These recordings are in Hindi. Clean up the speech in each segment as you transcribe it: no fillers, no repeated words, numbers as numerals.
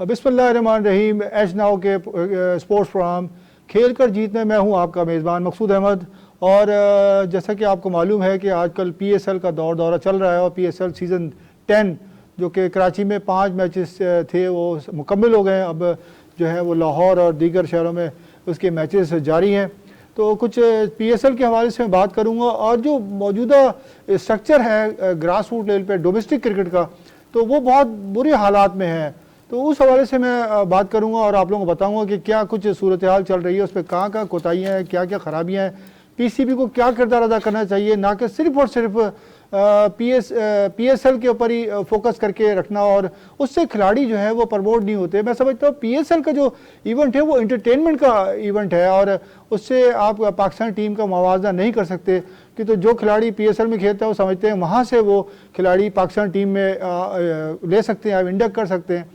बिस्मिल्लाहिर्रहमानिर्रहीम। एच नाउ के स्पोर्ट्स प्रोग्राम खेल कर जीतने में हूँ आपका मेज़बान मकसूद अहमद। और जैसा कि आपको मालूम है कि आजकल पीएसएल का दौरा चल रहा है और पीएसएल सीज़न 10 जो कि कराची में 5 मैचेस थे वो मुकम्मल हो गए। अब जो है वो लाहौर और दीगर शहरों में उसके मैचेस जारी हैं। तो कुछ पीएसएल के हवाले से मैं बात करूँगा और जो मौजूदा स्ट्रक्चर है ग्रास रूट लेवल पे डोमेस्टिक क्रिकेट का, तो वो बहुत बुरे हालात में है। तो उस हवाले से मैं बात करूंगा और आप लोगों को बताऊंगा कि क्या कुछ सूरत हाल चल रही है, उस पर कहाँ कहाँ कोताहियाँ हैं, क्या क्या ख़राबियाँ हैं, पीसीबी को क्या किरदार अदा करना चाहिए, ना कि सिर्फ और सिर्फ पीएसएल के ऊपर ही फोकस करके रखना और उससे खिलाड़ी जो है वो प्रमोट नहीं होते। मैं समझता हूँ पीएसएल का जो इवेंट है वो इंटरटेनमेंट का इवेंट है और उससे आप पाकिस्तान टीम का मुआवजा नहीं कर सकते कि तो जो खिलाड़ी पीएसएल में खेलता है वो समझते हैं वहाँ से वो खिलाड़ी पाकिस्तान टीम में ले सकते हैं, आप इंडक्ट कर सकते हैं,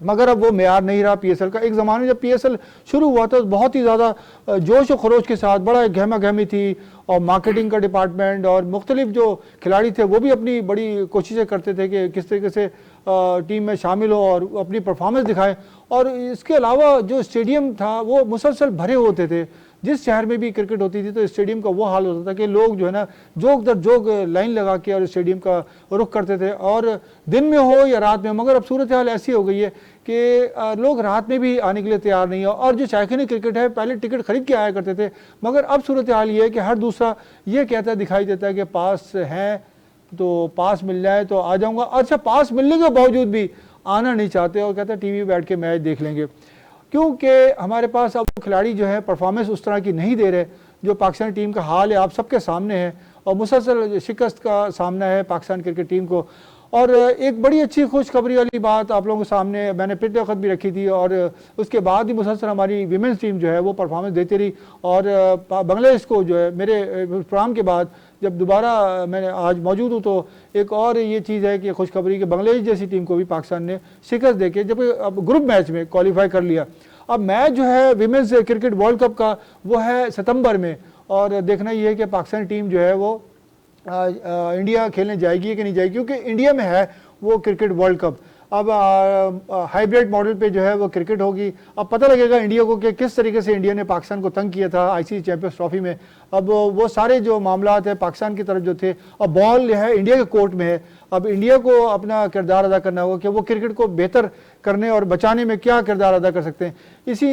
मगर अब वो मेयार नहीं रहा पीएसएल का। एक ज़माने जब पीएसएल शुरू हुआ था तो बहुत ही ज़्यादा जोश व खरोश के साथ बड़ा गहमा गहमी थी और मार्केटिंग का डिपार्टमेंट और मुख्तलिफ जो खिलाड़ी थे वो भी अपनी बड़ी कोशिशें करते थे कि किस तरीके से टीम में शामिल हो और अपनी परफॉर्मेंस दिखाएं। और इसके अलावा जो स्टेडियम था वो मुसलसल भरे होते थे। जिस शहर में भी क्रिकेट होती थी तो स्टेडियम का वो हाल होता था कि लोग जो है ना जोक दर जोक लाइन लगा के और स्टेडियम का रुख करते थे, और दिन में हो या रात में। मगर अब सूरत हाल ऐसी हो गई है कि लोग रात में भी आने के लिए तैयार नहीं है। और जो शायकीन क्रिकेट है पहले टिकट खरीद के आया करते थे, मगर अब सूरत हाल ये है कि हर दूसरा ये कहता दिखाई देता है कि पास है तो पास मिल जाए तो आ जाऊँगा। अच्छा, पास मिलने के बावजूद भी आना नहीं चाहते और कहते हैं टीवी बैठ के मैच देख लेंगे, क्योंकि हमारे पास अब खिलाड़ी जो है परफॉर्मेंस उस तरह की नहीं दे रहे। जो पाकिस्तान टीम का हाल है आप सबके सामने है और मुसलसल शिकस्त का सामना है पाकिस्तान क्रिकेट टीम को। और एक बड़ी अच्छी खुशखबरी वाली बात आप लोगों के सामने मैंने पिछले वक्त भी रखी थी और उसके बाद ही मुसलसल हमारी वीमेंस टीम जो है वो परफॉर्मेंस देती रही। और बांग्लादेश को जो है मेरे प्रोग्राम के बाद जब दोबारा मैंने आज मौजूद हूँ तो एक और ये चीज़ है कि खुशखबरी कि बांग्लादेश जैसी टीम को भी पाकिस्तान ने शिकस्त देके जब अब ग्रुप मैच में क्वालिफाई कर लिया। अब मैच जो है विमेंस क्रिकेट वर्ल्ड कप का वो है सितंबर में, और देखना ये है कि पाकिस्तान टीम जो है वो इंडिया खेलने जाएगी कि नहीं जाएगी, क्योंकि इंडिया में है वो क्रिकेट वर्ल्ड कप। अब हाइब्रिड मॉडल पे जो है वो क्रिकेट होगी। अब पता लगेगा इंडिया को कि किस तरीके से इंडिया ने पाकिस्तान को तंग किया था आईसीसी चैंपियंस ट्रॉफी में। अब वो सारे जो मामलात है पाकिस्तान की तरफ जो थे, अब बॉल है इंडिया के कोर्ट में है। अब इंडिया को अपना किरदार अदा करना होगा कि वो क्रिकेट को बेहतर करने और बचाने में क्या किरदार अदा कर सकते हैं।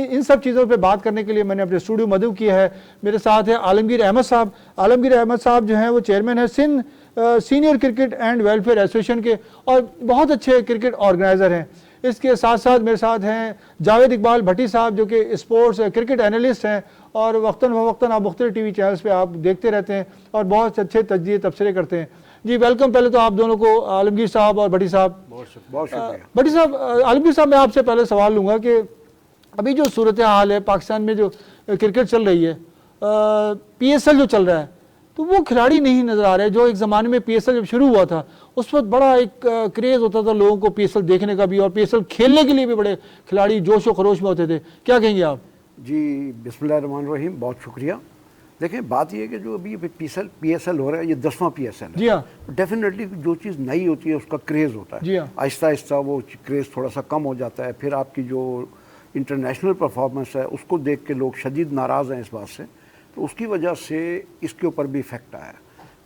इन सब चीज़ों पे बात करने के लिए मैंने अपने स्टूडियो मदऊ किया है। मेरे साथ है आलमगीर अहमद साहब। आलमगीर अहमद साहब जो हैं वो चेयरमैन है Sindh senior cricket and welfare association के और बहुत अच्छे क्रिकेट ऑर्गेनाइज़र हैं। इसके साथ साथ मेरे साथ हैं जावेद इकबाल भट्टी साहब जो कि स्पोर्ट्स क्रिकेट एनालिस्ट हैं और वक्तन फ़वक्तन आप मुख्तलिफ टीवी चैनल्स पे आप देखते रहते हैं और बहुत अच्छे तजज़िये तबसरे करते हैं। जी वेलकम पहले तो आप दोनों को, आलमगीर साहब और भट्टी साहब। बहुत शुक्रिया। भट्टी साहब, आलमगीर साहब मैं आपसे पहले सवाल लूँगा कि अभी जो सूरत हाल है पाकिस्तान में जो क्रिकेट चल रही है, पीएसएल जो चल रहा है, तो वो खिलाड़ी नहीं नज़र आ रहे जो एक ज़माने में पीएसएल जब शुरू हुआ था उस वक्त बड़ा एक क्रेज़ होता था लोगों को पीएसएल देखने का भी और पीएसएल खेलने के लिए भी बड़े खिलाड़ी जोश व खरोश में होते थे। क्या कहेंगे आप? जी बिस्मिल्लाहिर्रहमानिर्रहीम, बहुत शुक्रिया। देखें बात ये है कि जो अभी पीएसएल हो रहा है ये 10वां पीएसएल है। जी हाँ। डेफिनेटली जो चीज़ नई होती है उसका क्रेज़ होता है। जी हाँ। आहिस्ता आहिस्ता वो क्रेज़ थोड़ा सा कम हो जाता है। फिर आपकी जो इंटरनेशनल परफॉर्मेंस है उसको देख के लोग शदीद नाराज़ हैं इस बात से, तो उसकी वजह से इसके ऊपर भी इफेक्ट आया।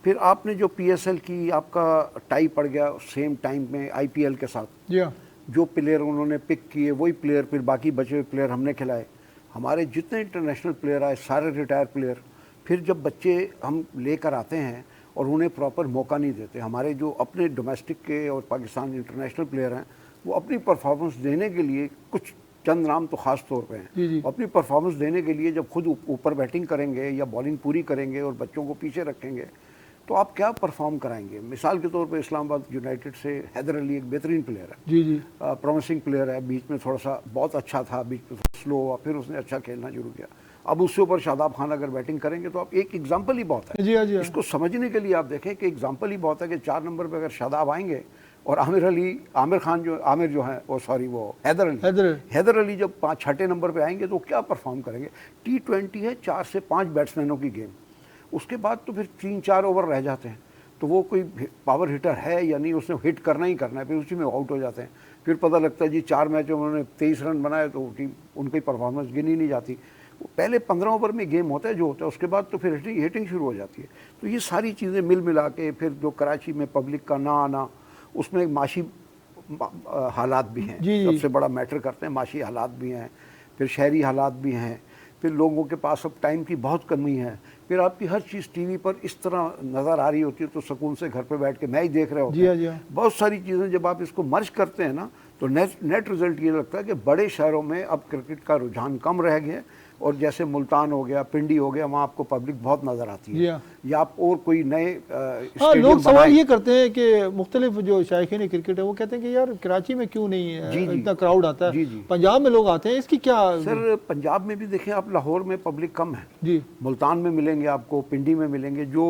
फिर आपने जो पीएसएल की आपका टाई पड़ गया सेम टाइम में आईपीएल के साथ। जी हाँ। जो प्लेयर उन्होंने पिक किए वही प्लेयर फिर बाकी बचे हुए प्लेयर हमने खिलाए। हमारे जितने इंटरनेशनल प्लेयर आए सारे रिटायर प्लेयर। फिर जब बच्चे हम लेकर आते हैं और उन्हें प्रॉपर मौका नहीं देते, हमारे जो अपने डोमेस्टिक के और पाकिस्तान इंटरनेशनल प्लेयर हैं वो अपनी परफॉर्मेंस देने के लिए, कुछ चंद नाम तो ख़ास तौर पे हैं, अपनी परफॉर्मेंस देने के लिए जब खुद ऊपर बैटिंग करेंगे या बॉलिंग पूरी करेंगे और बच्चों को पीछे रखेंगे तो आप क्या परफॉर्म कराएंगे। मिसाल के तौर पे इस्लामाबाद यूनाइटेड से हैदर अली एक बेहतरीन प्लेयर है। जी। प्रॉमिसिंग प्लेयर है। बीच में थोड़ा सा बहुत अच्छा था, बीच में स्लो हुआ, फिर उसने अच्छा खेलना शुरू किया। अब उससे ऊपर शादाब खान अगर बैटिंग करेंगे तो आप एक एग्जाम्पल ही बहुत है। जी हाँ, जी हाँ। इसको समझने के लिए आप देखें कि एग्जाम्पल ही बहुत है कि 4 नंबर पर अगर शादाब आएंगे और आमिर जो है वो हैदर अली जब 6 नंबर पे आएंगे तो क्या परफॉर्म करेंगे। T20 है 4 से 5 बैट्समैनों की गेम, उसके बाद तो फिर 3-4 ओवर रह जाते हैं, तो वो कोई पावर हिटर है या नहीं, उसने हिट करना ही करना है, फिर उसी में आउट हो जाते हैं। फिर पता लगता है जी 4 मैचों में उन्होंने 23 रन बनाए तो टीम उनकी परफॉर्मेंस गिनी नहीं जाती। पहले 15 ओवर में गेम होता है जो होता है, उसके बाद तो फिर हिटिंग शुरू हो जाती है। तो ये सारी चीज़ें मिल मिला के फिर जो कराची में पब्लिक का ना आना, उसमें माशी हालात भी हैं, सबसे बड़ा मैटर करते हैं, माशी हालात भी हैं, फिर शहरी हालात भी हैं, फिर लोगों के पास अब टाइम की बहुत कमी है, फिर आपकी हर चीज़ टीवी पर इस तरह नज़र आ रही होती है तो सुकून से घर पे बैठ के मैच देख रहे होते हैं। बहुत सारी चीज़ें जब आप इसको मर्ज करते हैं ना तो नेट रिजल्ट ये लगता है कि बड़े शहरों में अब क्रिकेट का रुझान कम रह गया, और जैसे मुल्तान हो गया, पिंडी हो गया, वहाँ आपको पब्लिक बहुत नज़र आती है, या आप और कोई नए लोग सवाल ये करते हैं कि मुख्तलिफ जो शायकीन क्रिकेट है वो कहते हैं कि यार कराची में क्यों नहीं है इतना क्राउड आता है, पंजाब में लोग आते हैं, इसकी क्या? सर पंजाब में भी देखें आप, लाहौर में पब्लिक कम है जी, मुल्तान में मिलेंगे आपको, पिंडी में मिलेंगे, जो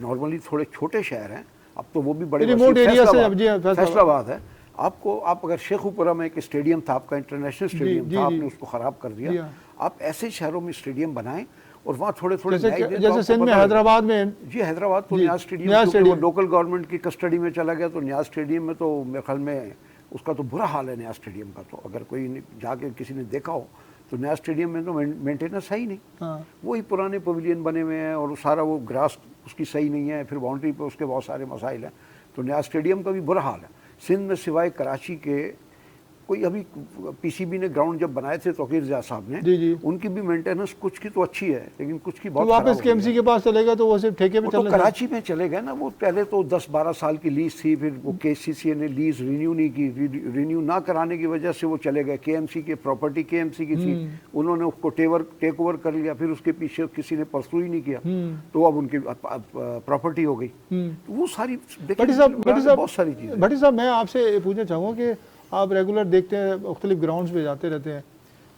नॉर्मली थोड़े छोटे शहर हैं, अब तो वो भी बड़े रिमोट एरिया से, फैसलाबाद है आपको, आप अगर शेखुपुरा में एक स्टेडियम था आपका, इंटरनेशनल स्टेडियम था, आपने उसको ख़राब कर दिया, आप ऐसे शहरों में स्टेडियम बनाएं और वहाँ थोड़े थोड़े जैसे सिंध में, हैदराबाद में, जी हैदराबाद तो न्याज स्टेडियम वो लोकल गवर्नमेंट की कस्टडी में चला गया, तो न्याज स्टेडियम में तो मेरे ख्याल में उसका तो बुरा हाल है न्याज स्टेडियम का, तो अगर कोई जाके किसी ने देखा हो तो न्याज स्टेडियम में तो मेंटेनेंस है ही नहीं, वही पुराने पवेलियन बने हुए हैं और सारा वो ग्रास उसकी सही नहीं है, फिर बाउंड्री पे उसके बहुत सारे मसाइल हैं, तो न्याज स्टेडियम का भी बुरा हाल है। सिंध में सिवाय कराची के कोई अभी पीसीबी ने ग्राउंड जब बनाए थे तौकीर ज़िया साहब ने, जी। उनकी भी मेंटेनेंस कुछ की तो अच्छी है लेकिन कुछ की बहुत, तो वापस केएमसी के पास चलेगा तो वो सिर्फ ठेके पे चलेगा, तो कराची में चले गए ना, वो पहले तो 10-12 साल की लीज थी, फिर वो केसीसी ने लीज रिन्यू नहीं की, रिन्यू ना कराने की वजह से वो चले गए, केएमसी की प्रॉपर्टी केएमसी की थी, उन्होंने उसको टेक ओवर कर लिया, फिर उसके पीछे किसी ने परसू ही नहीं किया, तो अब उनकी प्रॉपर्टी हो गई, तो वो सारी बहुत सारी चीज़ें। भट्टी साहब मैं आपसे पूछना चाहूँगा कि आप रेगुलर देखते हैं, मुख्तलिफ ग्राउंड्स पे जाते रहते हैं,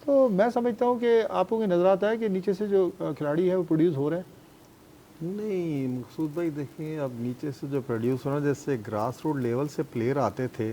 तो मैं समझता हूँ कि आपको भी नज़र आता है कि नीचे से जो खिलाड़ी है वो प्रोड्यूस हो रहे हैं? नहीं मकसूद भाई, देखिए अब नीचे से जो प्रोड्यूस हो रहा है, जैसे ग्रास रूट लेवल से प्लेयर आते थे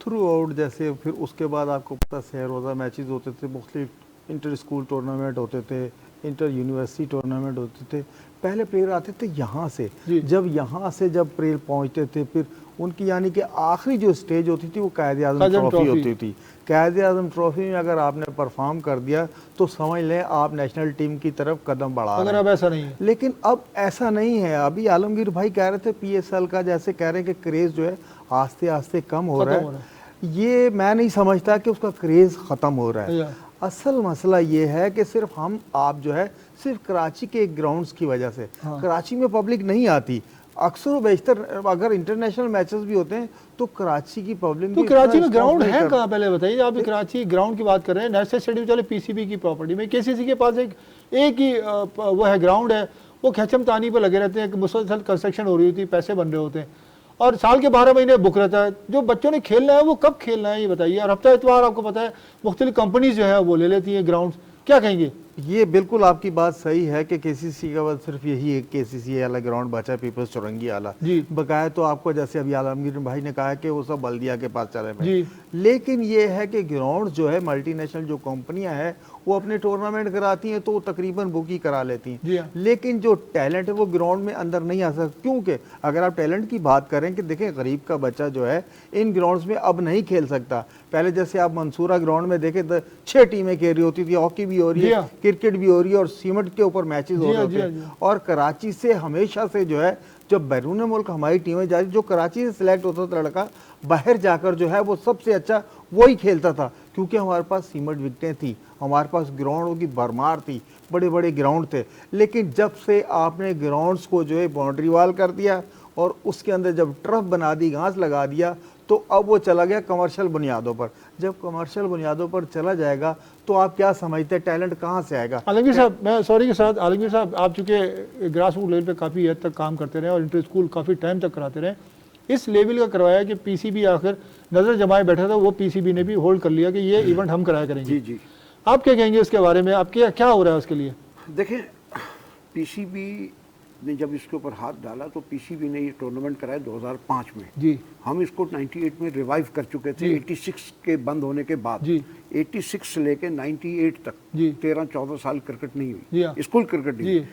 थ्रू आउट, जैसे फिर उसके बाद आपको पता शहर रोज़ा मैचेस होते थे, मुख्तलिफ इंटर स्कूल टूर्नामेंट होते थे, इंटर यूनिवर्सिटी टूर्नामेंट होते थे, पहले प्लेयर आते थे यहाँ से, जब यहाँ से जब प्लेयर पहुँचते थे फिर उनकी यानी कि आखिरी जो स्टेज होती थी वो कायद आज़म ट्रॉफी होती थी। कायद आज़म ट्रॉफी में अगर आपने परफॉर्म कर दिया तो समझ लें आप नेशनल टीम की तरफ कदम बढ़ा रहे हैं। अब ऐसा नहीं है, लेकिन अब ऐसा नहीं है। अभी आलमगीर भाई कह रहे थे पीएसएल का, जैसे कह रहे हैं कि क्रेज़ जो है आस्ते आस्ते कम हो रहा है, ये मैं नहीं समझता कि उसका क्रेज़ ख़त्म हो रहा है। असल मसला ये है कि सिर्फ हम आप जो है सिर्फ कराची के ग्राउंड्स की वजह से, कराची में पब्लिक नहीं आती, अक्सर बेशतर अगर इंटरनेशनल मैचेस भी होते हैं तो कराची की पब्लिक, तो कराची में ग्राउंड है कहाँ पहले बताइए? आप कराची ग्राउंड की बात कर रहे हैं, नेशनल स्टेडियम चले पीसीबी की प्रॉपर्टी में, केसीसी के पास एक ही वो है ग्राउंड है, वो खचम तानी पर लगे रहते हैं, मुसलसल कंस्ट्रक्शन हो रही होती है, पैसे बन रहे होते हैं और साल के 12 महीने बुक रहता है। जो बच्चों ने खेलना है वो कब खेलना है ये बताइए। और हफ्ता इतवार आपको पता है मुख्तलिफ कंपनीज जो है वो ले लेती हैं ग्राउंड, क्या कहेंगे? ये बिल्कुल आपकी बात सही है कि केसीसी का बाद सिर्फ यही एक केसीसी वाला ग्राउंड बचा है, पीपल्स चौरंगी वाला जी। बकाया तो आपको जैसे अभी आलमगीर भाई ने कहा है कि वो सब बल्दिया के पास चले गए, लेकिन ये है कि ग्राउंड जो है मल्टीनेशनल जो कंपनियां हैं वो अपने टूर्नामेंट कराती हैं तो वो तकरीबन बुक ही करा लेती हैं, लेकिन जो टैलेंट है वो ग्राउंड में अंदर नहीं आ सकता। क्योंकि अगर आप टैलेंट की बात करें कि देखें गरीब का बच्चा जो है इन ग्राउंड्स में अब नहीं खेल सकता। पहले जैसे आप मंसूरा ग्राउंड में देखें तो 6 टीमें खेल रही होती थी, हॉकी भी हो रही है, क्रिकेट भी हो रही है और सीमेंट के ऊपर मैचेस हो रहे थे। और कराची से हमेशा से जो है जब बैरून मुल्क हमारी टीमें जा रही, जो कराची से सिलेक्ट होता था लड़का बाहर जाकर जो है वो सबसे अच्छा वही खेलता था, क्योंकि हमारे पास सीमेंट विकेटें थी, हमारे पास ग्राउंडों की भरमार थी, बड़े बड़े ग्राउंड थे। लेकिन जब से आपने ग्राउंड्स को जो है बाउंड्री वाल कर दिया और उसके अंदर जब टर्फ बना दी, घास लगा दिया, तो अब वो चला गया कमर्शियल बुनियादों पर। जब कमर्शियल बुनियादों पर चला जाएगा तो आप क्या समझते हैं टैलेंट कहाँ से आएगा? आलमगीर साहब, मैं सॉरी के साथ, आलमगीर साहब आप चूँकि ग्रास रूट लेवल पे काफ़ी हद तक काम करते रहे और इंटर स्कूल काफ़ी टाइम तक कराते रहे, इस लेवल का करवाया कि पीसीबी आकर नज़र जमाए बैठा था, वो पीसीबी ने भी होल्ड कर लिया कि ये इवेंट हम कराया करेंगे। जी। आप क्या कहेंगे इसके बारे में? आप क्या हो रहा है उसके लिए? देखें, पीसीबी ने जब इसके ऊपर हाथ डाला तो पीसीबी ने ये टूर्नामेंट कराया 2005 में जी। हम इसको 98 में रिवाइव कर चुके थे 86 के बंद होने के बाद जी। 86 से लेके 98 तक 13-14 साल क्रिकेट नहीं हुई, स्कूल क्रिकेट नहीं हुई।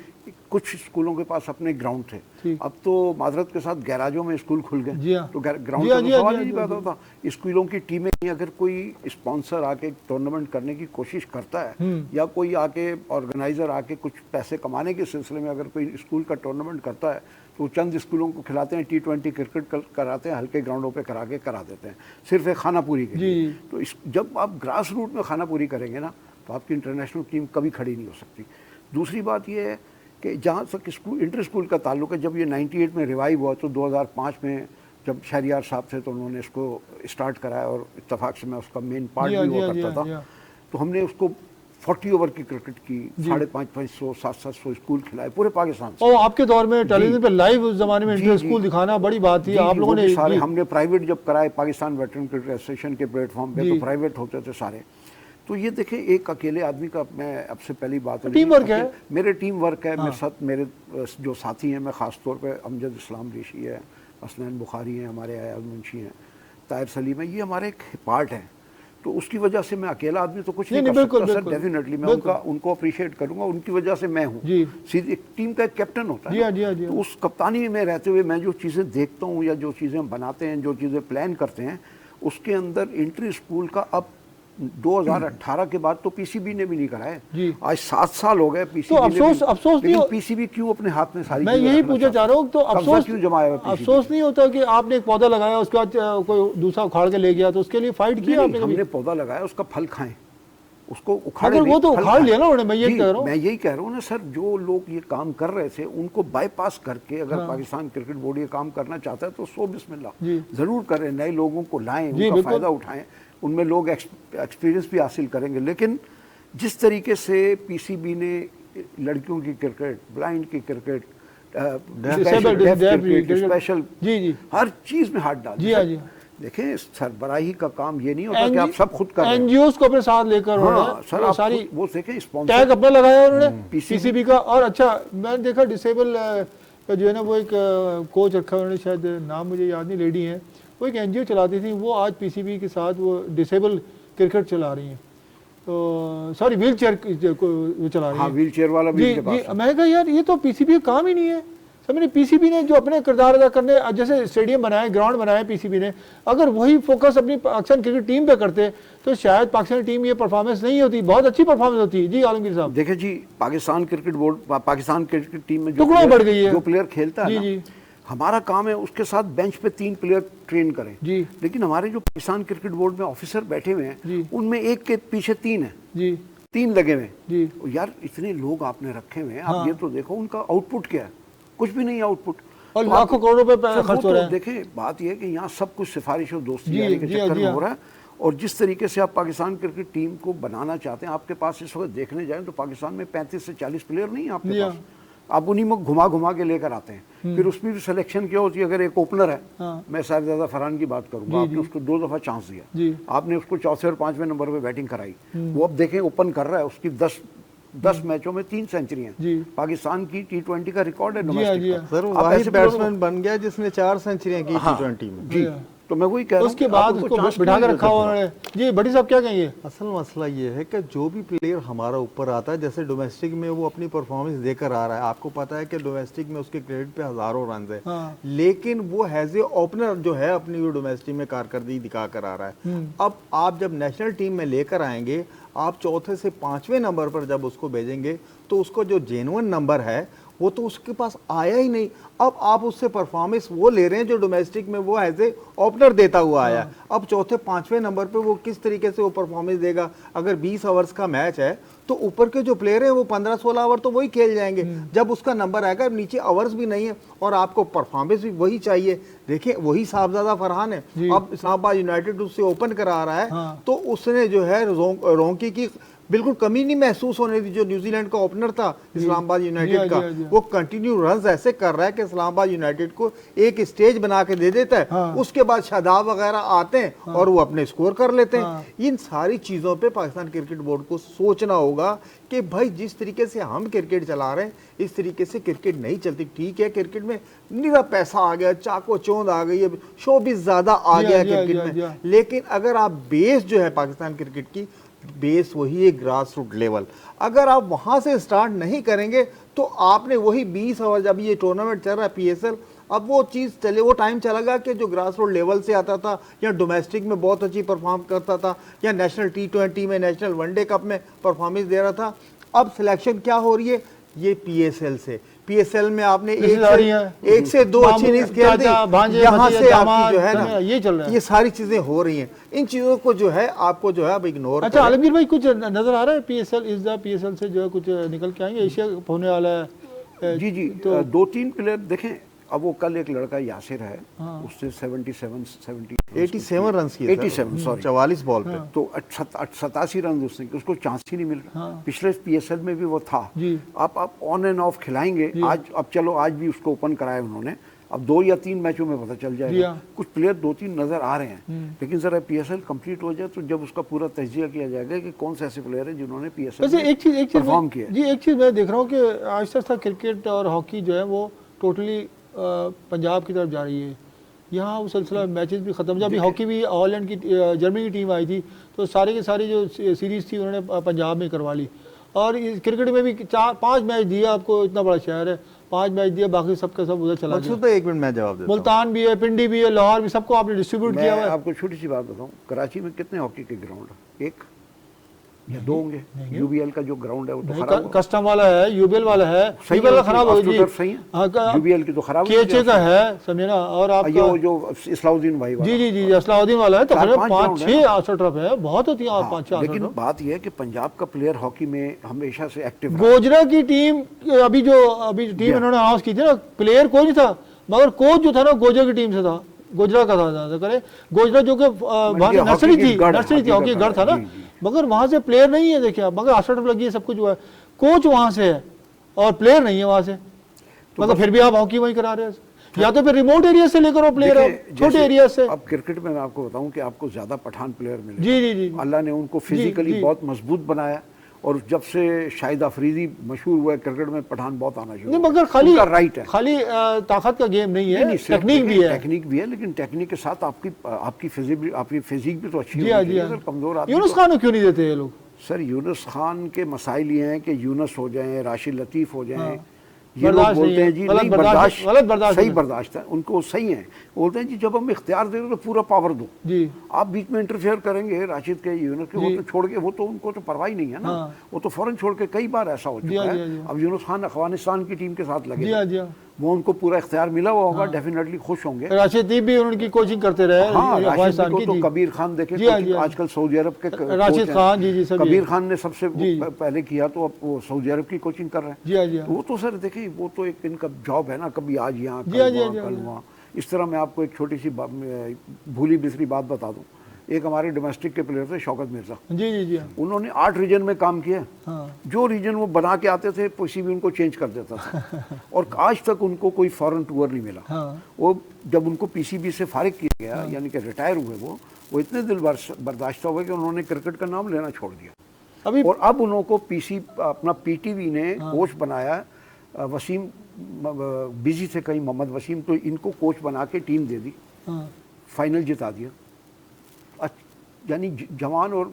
कुछ स्कूलों के पास अपने ग्राउंड थे, अब तो माजरत के साथ गैराजों में स्कूल खुल गए, तो ग्राउंड का सवाल ही नहीं पैदा होता। स्कूलों की टीमें अगर कोई स्पॉन्सर आके टूर्नामेंट करने की कोशिश करता है या कोई आके ऑर्गेनाइजर आके कुछ पैसे कमाने के सिलसिले में अगर कोई स्कूल का टूर्नामेंट करता है तो चंद स्कूलों को खिलाते हैं, T20 क्रिकेट कराते हैं, हल्के ग्राउंडों पे करा देते हैं, सिर्फ एक खानापूरी के लिए। तो जब आप ग्रास रूट में खानापूरी करेंगे ना तो आपकी इंटरनेशनल टीम कभी खड़ी नहीं हो सकती। दूसरी बात यह है कि जहाँ तक स्कूल इंटर स्कूल का ताल्लुक है, जब ये 98 में रिवाइव हुआ तो 2005 में जब शहरियार साहब थे तो उन्होंने इसको स्टार्ट कराया और इत्तेफाक से मैं उसका मेन पार्ट भी हुआ करता था। तो हमने उसको 40 ओवर की क्रिकेट की, 550, 700 स्कूल खिलाए पूरे पाकिस्तान से। और आपके दौर में टेलीविजन पे लाइव उस जमाने में इंटर स्कूल दिखाना बड़ी बात थी, आप लोगों ने सारे हमने प्राइवेट जब कराए पाकिस्तान वेटरन क्रिकेट एसोसिएशन के प्लेटफॉर्म पे, तो प्राइवेट होते थे सारे। तो ये देखें, एक अकेले आदमी का, मैं अब से पहली बात टीम वर्क है, मेरे टीम वर्क है, मेरे साथ मेरे जो साथी हैं, मैं ख़ास तौर पे अमजद इस्लाम ऋषि है, असनैन बुखारी हैं, हमारे अयाज मुंशी हैं, ताहिर सलीम है, ये हमारे एक पार्ट हैं। तो उसकी वजह से मैं अकेला आदमी तो कुछ नहीं कर सकता सर, डेफिनेटली मैं उनको अप्रिशिएट करूंगा, उनकी वजह से मैं हूँ। सीधी एक टीम का एक कैप्टन होता है, तो उस कप्तानी में रहते हुए मैं जो चीज़ें देखता हूँ या जो चीज़ें बनाते हैं, जो चीज़ें प्लान करते हैं, उसके अंदर इंटर स्कूल का अब 2018 के बाद तो पीसीबी ने भी नहीं कराया। आज 7 साल हो गए पीसीबी। तो अफसोस नहीं, पीसीबी क्यों अपने हाथ में सारी, मैं यही पूछना चाह रहा हूँ, तो अफसोस क्यों जमाया? अफसोस नहीं होता कि आपने एक पौधा लगाया, उसके बाद कोई दूसरा उखाड़ के ले गया, तो उसके लिए फाइट किया आपने? हमने पौधा लगाया, उसका फल खाएं, उसको उखाड़े, वो तो उखाड़ लिया ना उन्होंने। मैं यही कह रहा हूँ ना सर, जो लोग ये काम कर रहे थे उनको बाईपास करके अगर पाकिस्तान क्रिकेट बोर्ड ये काम करना चाहता है तो सो बिस्मिल्लाह जरूर करें, नए लोगों को लाएं, उनका फायदा उठाएं, उनमें लोग एक्सपीरियंस भी हासिल करेंगे। लेकिन जिस तरीके से पीसीबी ने लड़कियों की क्रिकेट, ब्लाइंड की क्रिकेट, स्पेशल हर चीज में हाथ डाल, देखें सरबराही का काम ये नहीं होता कि आप सब खुद कर, एनजीओस को अपने साथ लेकर सर आप सारी वो देखें, टैग अपना लगाया उन्होंने पीसीबी का। और अच्छा, मैंने देखा डिसेबल का जो है ना, वो एक कोच रखा उन्होंने, शायद नाम मुझे याद नहीं, लेडी है, वो एक एनजीओ चलाती थी, वो आज पीसीबी के साथ वो डिसेबल क्रिकेट चला रही हैं, तो सॉरी व्हील चेयर को चला रही है। व्हील चेयर वाला भी जी, मैं कहा यार ये तो पीसीबी का काम ही नहीं है। समझे, पीसीबी ने जो अपने किरदार अदा करने, जैसे स्टेडियम बनाए, ग्राउंड बनाए पीसीबी ने, अगर वही फोकस अपनी पाकिस्तान क्रिकेट टीम पे करते तो शायद पाकिस्तान टीम ये परफॉर्मेंस नहीं होती, बहुत अच्छी परफॉर्मेंस होती। जी आलमगीर साहब, देखिए जी, Pakistan cricket board, Pakistan cricket team में टुकड़ों बढ़ गई है, जो प्लेयर खेलता है, हमारा काम है उसके साथ बेंच पे 3 प्लेयर ट्रेन करें जी। लेकिन हमारे जो पाकिस्तान क्रिकेट बोर्ड में ऑफिसर बैठे हुए हैं उनमें एक के पीछे 3 है जी, 3 लगे हुए जी। यार इतने लोग आपने रखे हुए हैं, आप ये तो देखो उनका आउटपुट क्या है, कुछ भी नहीं आउटपुट, और तो लाखों करोड़ रुपए खर्च हो रहे हैं। देखें बात यह है कि यहाँ सब कुछ सिफारिश और दोस्ती यारी के चक्कर में हो रहा है, और जिस तरीके से आप पाकिस्तान क्रिकेट टीम को बनाना चाहते हैं, आपके पास इस वक्त देखने जाए तो पाकिस्तान में 35 से 40 प्लेयर नहीं है आपके पास, आप उन्हीं में घुमा के लेकर आते हैं। फिर उसमें भी सिलेक्शन क्या होती है, अगर एक ओपनर है, मैं साहिबजादा फरहान की बात करूंगा, आपने उसको 2 दफा चांस दिया, आपने उसको 4थे और 5वें नंबर पे बैटिंग कराई, वो अब देखें ओपन कर रहा है, उसकी 10 मैचों में 3 सेंचुरियां, पाकिस्तान की T20 का रिकॉर्ड है डोमेस्टिक का। सर वो वाहिद बैट्समैन बन गया जिसने 4 सेंचुरियां की T20 में जी। तो मैं वही कह रहा हूं, उसके बाद उसको बिठा कर रखा हुआ है जी। बड़ी साहब क्या कहेंगे? असल मसला ये है कि जो भी प्लेयर हमारा ऊपर आता है, जैसे डोमेस्टिक में वो अपनी परफॉर्मेंस देकर आ रहा है, आपको पता है कि डोमेस्टिक में उसके क्रेडिट पे हजारों रन है, लेकिन वो हैज ए ओपनर जो है अपनी वो डोमेस्टिक में कारकर्दगी दिखा कर आ रहा है। अब आप जब नेशनल टीम में लेकर आएंगे, आप 4थे से 5वें नंबर पर जब उसको भेजेंगे तो उसको जो जेन्युइन नंबर है वो तो उसके पास आया ही नहीं। अब आप उससे परफॉर्मेंस वो ले रहे हैं जो डोमेस्टिक में वो एज ए ओपनर देता हुआ आया। अब 4थे 5वें नंबर पे वो किस तरीके से वो परफॉर्मेंस देगा? अगर 20 ओवर्स का मैच है तो ऊपर के जो प्लेयर हैं वो 15-16 ओवर तो वही खेल जाएंगे। जब उसका नंबर आएगा, नीचे ओवर्स भी नहीं है और आपको परफॉर्मेंस भी वही चाहिए। देखिए वही साहबजादा फरहान है, अब इस्लामाबाद यूनाइटेड उससे ओपन करा रहा है, तो उसने जो है रोंकी की बिल्कुल कमी नहीं महसूस होने दी। जो न्यूजीलैंड का ओपनर था इस्लामाबाद यूनाइटेड का, वो कंटिन्यू रन्स ऐसे कर रहा है कि इस्लामाबाद यूनाइटेड को एक स्टेज बना के दे देता है। उसके बाद शादाब वगैरह आते हैं और वो अपने स्कोर कर लेते हैं। इन सारी चीजों पे पाकिस्तान क्रिकेट बोर्ड को सोचना होगा कि भाई जिस तरीके से हम क्रिकेट चला रहे हैं इस तरीके से क्रिकेट नहीं चलती। ठीक है, क्रिकेट में निरा पैसा आ गया, चाको चौंध आ गई है, शोबिस ज्यादा आ गया क्रिकेट में, लेकिन अगर आप बेस जो है पाकिस्तान क्रिकेट की बेस वही है ग्रास रूट लेवल। अगर आप वहां से स्टार्ट नहीं करेंगे तो आपने वही 20 ओवर, जब ये टूर्नामेंट चल रहा है PSL, अब वो चीज़ चले, वो टाइम चला गया कि जो ग्रास रूट लेवल से आता था या डोमेस्टिक में बहुत अच्छी परफॉर्म करता था या नेशनल T20 में, नेशनल वनडे कप में परफॉर्मेंस दे रहा था। अब सिलेक्शन क्या हो रही है, ये PSL से। PSL में आपने एक से दो अच्छी इनिंग्स खेल दी, यहाँ से आपकी जो है ना ये चल रहा है, ये सारी चीजें हो रही हैं। इन चीजों को जो है आपको जो है अब इग्नोर। अच्छा आलमगीर भाई, कुछ नजर आ रहा है PSL से जो है कुछ निकल के आएंगे, एशिया होने वाला है? जी जी, तो 2-3 प्लेयर देखें। अब वो कल एक लड़का यासिर है, उससे 87 रन किए, 87 सॉरी 44 बॉल पे, तो 87 रन उसने, उसको चांस ही नहीं मिल रहा। पिछले PSL में भी वो था। आप ऑन एंड ऑफ खिलाएंगे। आज अब चलो आज भी उसको ओपन कराया उन्होंने, अब 2 या 3 मैचों में पता चल जाएगा। कुछ प्लेयर 2-3 नजर आ रहे हैं, लेकिन जरा PSL कंप्लीट हो जाए तो जब उसका पूरा तजिया किया जाएगा कि कौन से ऐसे प्लेयर हैं जिन्होंने PSL में परफॉर्म किया। जी एक चीज मैं देख रहा हूँ कि आहिस्ता आहिस्ता क्रिकेट और हॉकी जो है वो टोटली पंजाब की तरफ जा रही है। यहाँ वो सिलसिला मैचेस भी ख़त्म, जब हॉकी भी हॉलैंड की, जर्मनी की टीम आई थी तो सारे के सारी जो सीरीज़ थी उन्होंने पंजाब में करवा ली। और क्रिकेट में भी 4-5 मैच दिया आपको, इतना बड़ा शहर है, 5 मैच दिया, बाकी सबका सब उधर चला गया। तो 1 मिनट मैं जवाब देता हूं। मुल्तान भी है, पिंडी भी है, लाहौर भी, सबको आपने डिस्ट्रीब्यूट किया हुआ है। आपको छोटी सी बात बताऊँ, कराची में कितने हॉकी के ग्राउंड है? 1 या 2 होंगे। UBL का जो ग्राउंड है वो तो खराब, कस्टम वाला है, UBL वाला है, UBL का खराब हो गई, UBL की तो खराब, KHA का है, समझे ना। और आपका जो इस्लाउद्दीन भाई वाला, जी इस्लाउद्दीन वाला है, तो 5-6 AstroTurf है, बहुत होती है 5-6। लेकिन बात यह है कि पंजाब का प्लेयर हॉकी में हमेशा से एक्टिव। गोजरा की टीम, अभी टीम इन्होंने अनाउंस की थी ना, प्लेयर कोई नहीं था, मगर कोच जो था ना गोजरा की टीम से था, गुजरा का था करे गोजरा, जो कि नर्सरी थी हॉकी गढ़ था ना, मगर वहां से प्लेयर नहीं है। देखिए मगर AstroTurf लगी है, सब कुछ हुआ है, कोच वहां से है और प्लेयर नहीं है वहां से, मगर फिर भी आप हॉकी वहीं करा रहे हैं। या तो फिर रिमोट एरिया से लेकर प्लेयर, छोटे एरिया से। अब क्रिकेट में मैं आपको बताऊं कि आपको ज्यादा पठान प्लेयर मिले। जी अल्लाह ने उनको फिजिकली बहुत मजबूत बनाया, और जब से शाहिद अफरीदी मशहूर हुआ है क्रिकेट में, पठान बहुत आना शुरू। नहीं मगर खाली राइट है, खाली ताकत का गेम नहीं है, टेक्निक भी है, लेकिन टेक्निक के साथ आपकी फिजिक भी तो अच्छी है। सर कमजोर आदमी यूनुस खान को क्यों नहीं देते ये लोग? सर यूनुस खान के मसाइल ये हैं कि यूनुस हो जाए, राशिद लतीफ हो जाए, ये लोग बोलते हैं जी नहीं, बर्दाश्त सही बर्दाश्त है उनको, सही है, बोलते हैं जी जब हम इख्तियार दे रहे तो पूरा पावर दो जी, आप बीच में इंटरफेयर करेंगे राशिद के, यूनुस के, वो तो छोड़ के, वो तो उनको तो परवाह ही नहीं है ना, वो तो फौरन छोड़ के, कई बार ऐसा हो चुका है। अब यूनुस खान अफगानिस्तान की टीम के साथ लगे, वो उनको पूरा इख्तियार मिला हुआ होगा, डेफिनेटली खुश होंगे। राशिद भी उनकी कोचिंग करते रहे, अफगानिस्तान की। तो कबीर खान देखे आजकल सौदी अरब के, राशिद खान कबीर खान ने सबसे पहले किया, तो अब वो सौदी अरब की कोचिंग कर रहे हैं। वो तो सर देखिए, वो तो एक इनका जॉब है ना, कभी आज यहाँ कल वहाँ। इस तरह मैं आपको एक छोटी सी भूली बिसरी बात बता दूं, एक हमारे डोमेस्टिक के प्लेयर थे शौकत मिर्जा, जी उन्होंने 8 रीजन में काम किया। जो रीजन वो बना के आते थे PCB उनको चेंज कर देता था, और आज तक उनको कोई फॉरेन टूर नहीं मिला। वो जब उनको PCB से फारिग किया गया, यानी कि रिटायर हुए, वो इतने दिल बर्दाश्त हुए कि उन्होंने क्रिकेट का नाम लेना छोड़ दिया। और अब उनको अपना PTV ने कोच बनाया, वसीम बिजी थे कहीं, मोहम्मद वसीम, तो इनको कोच बना के टीम दे दी, फाइनल जिता दिया। यानी जवान और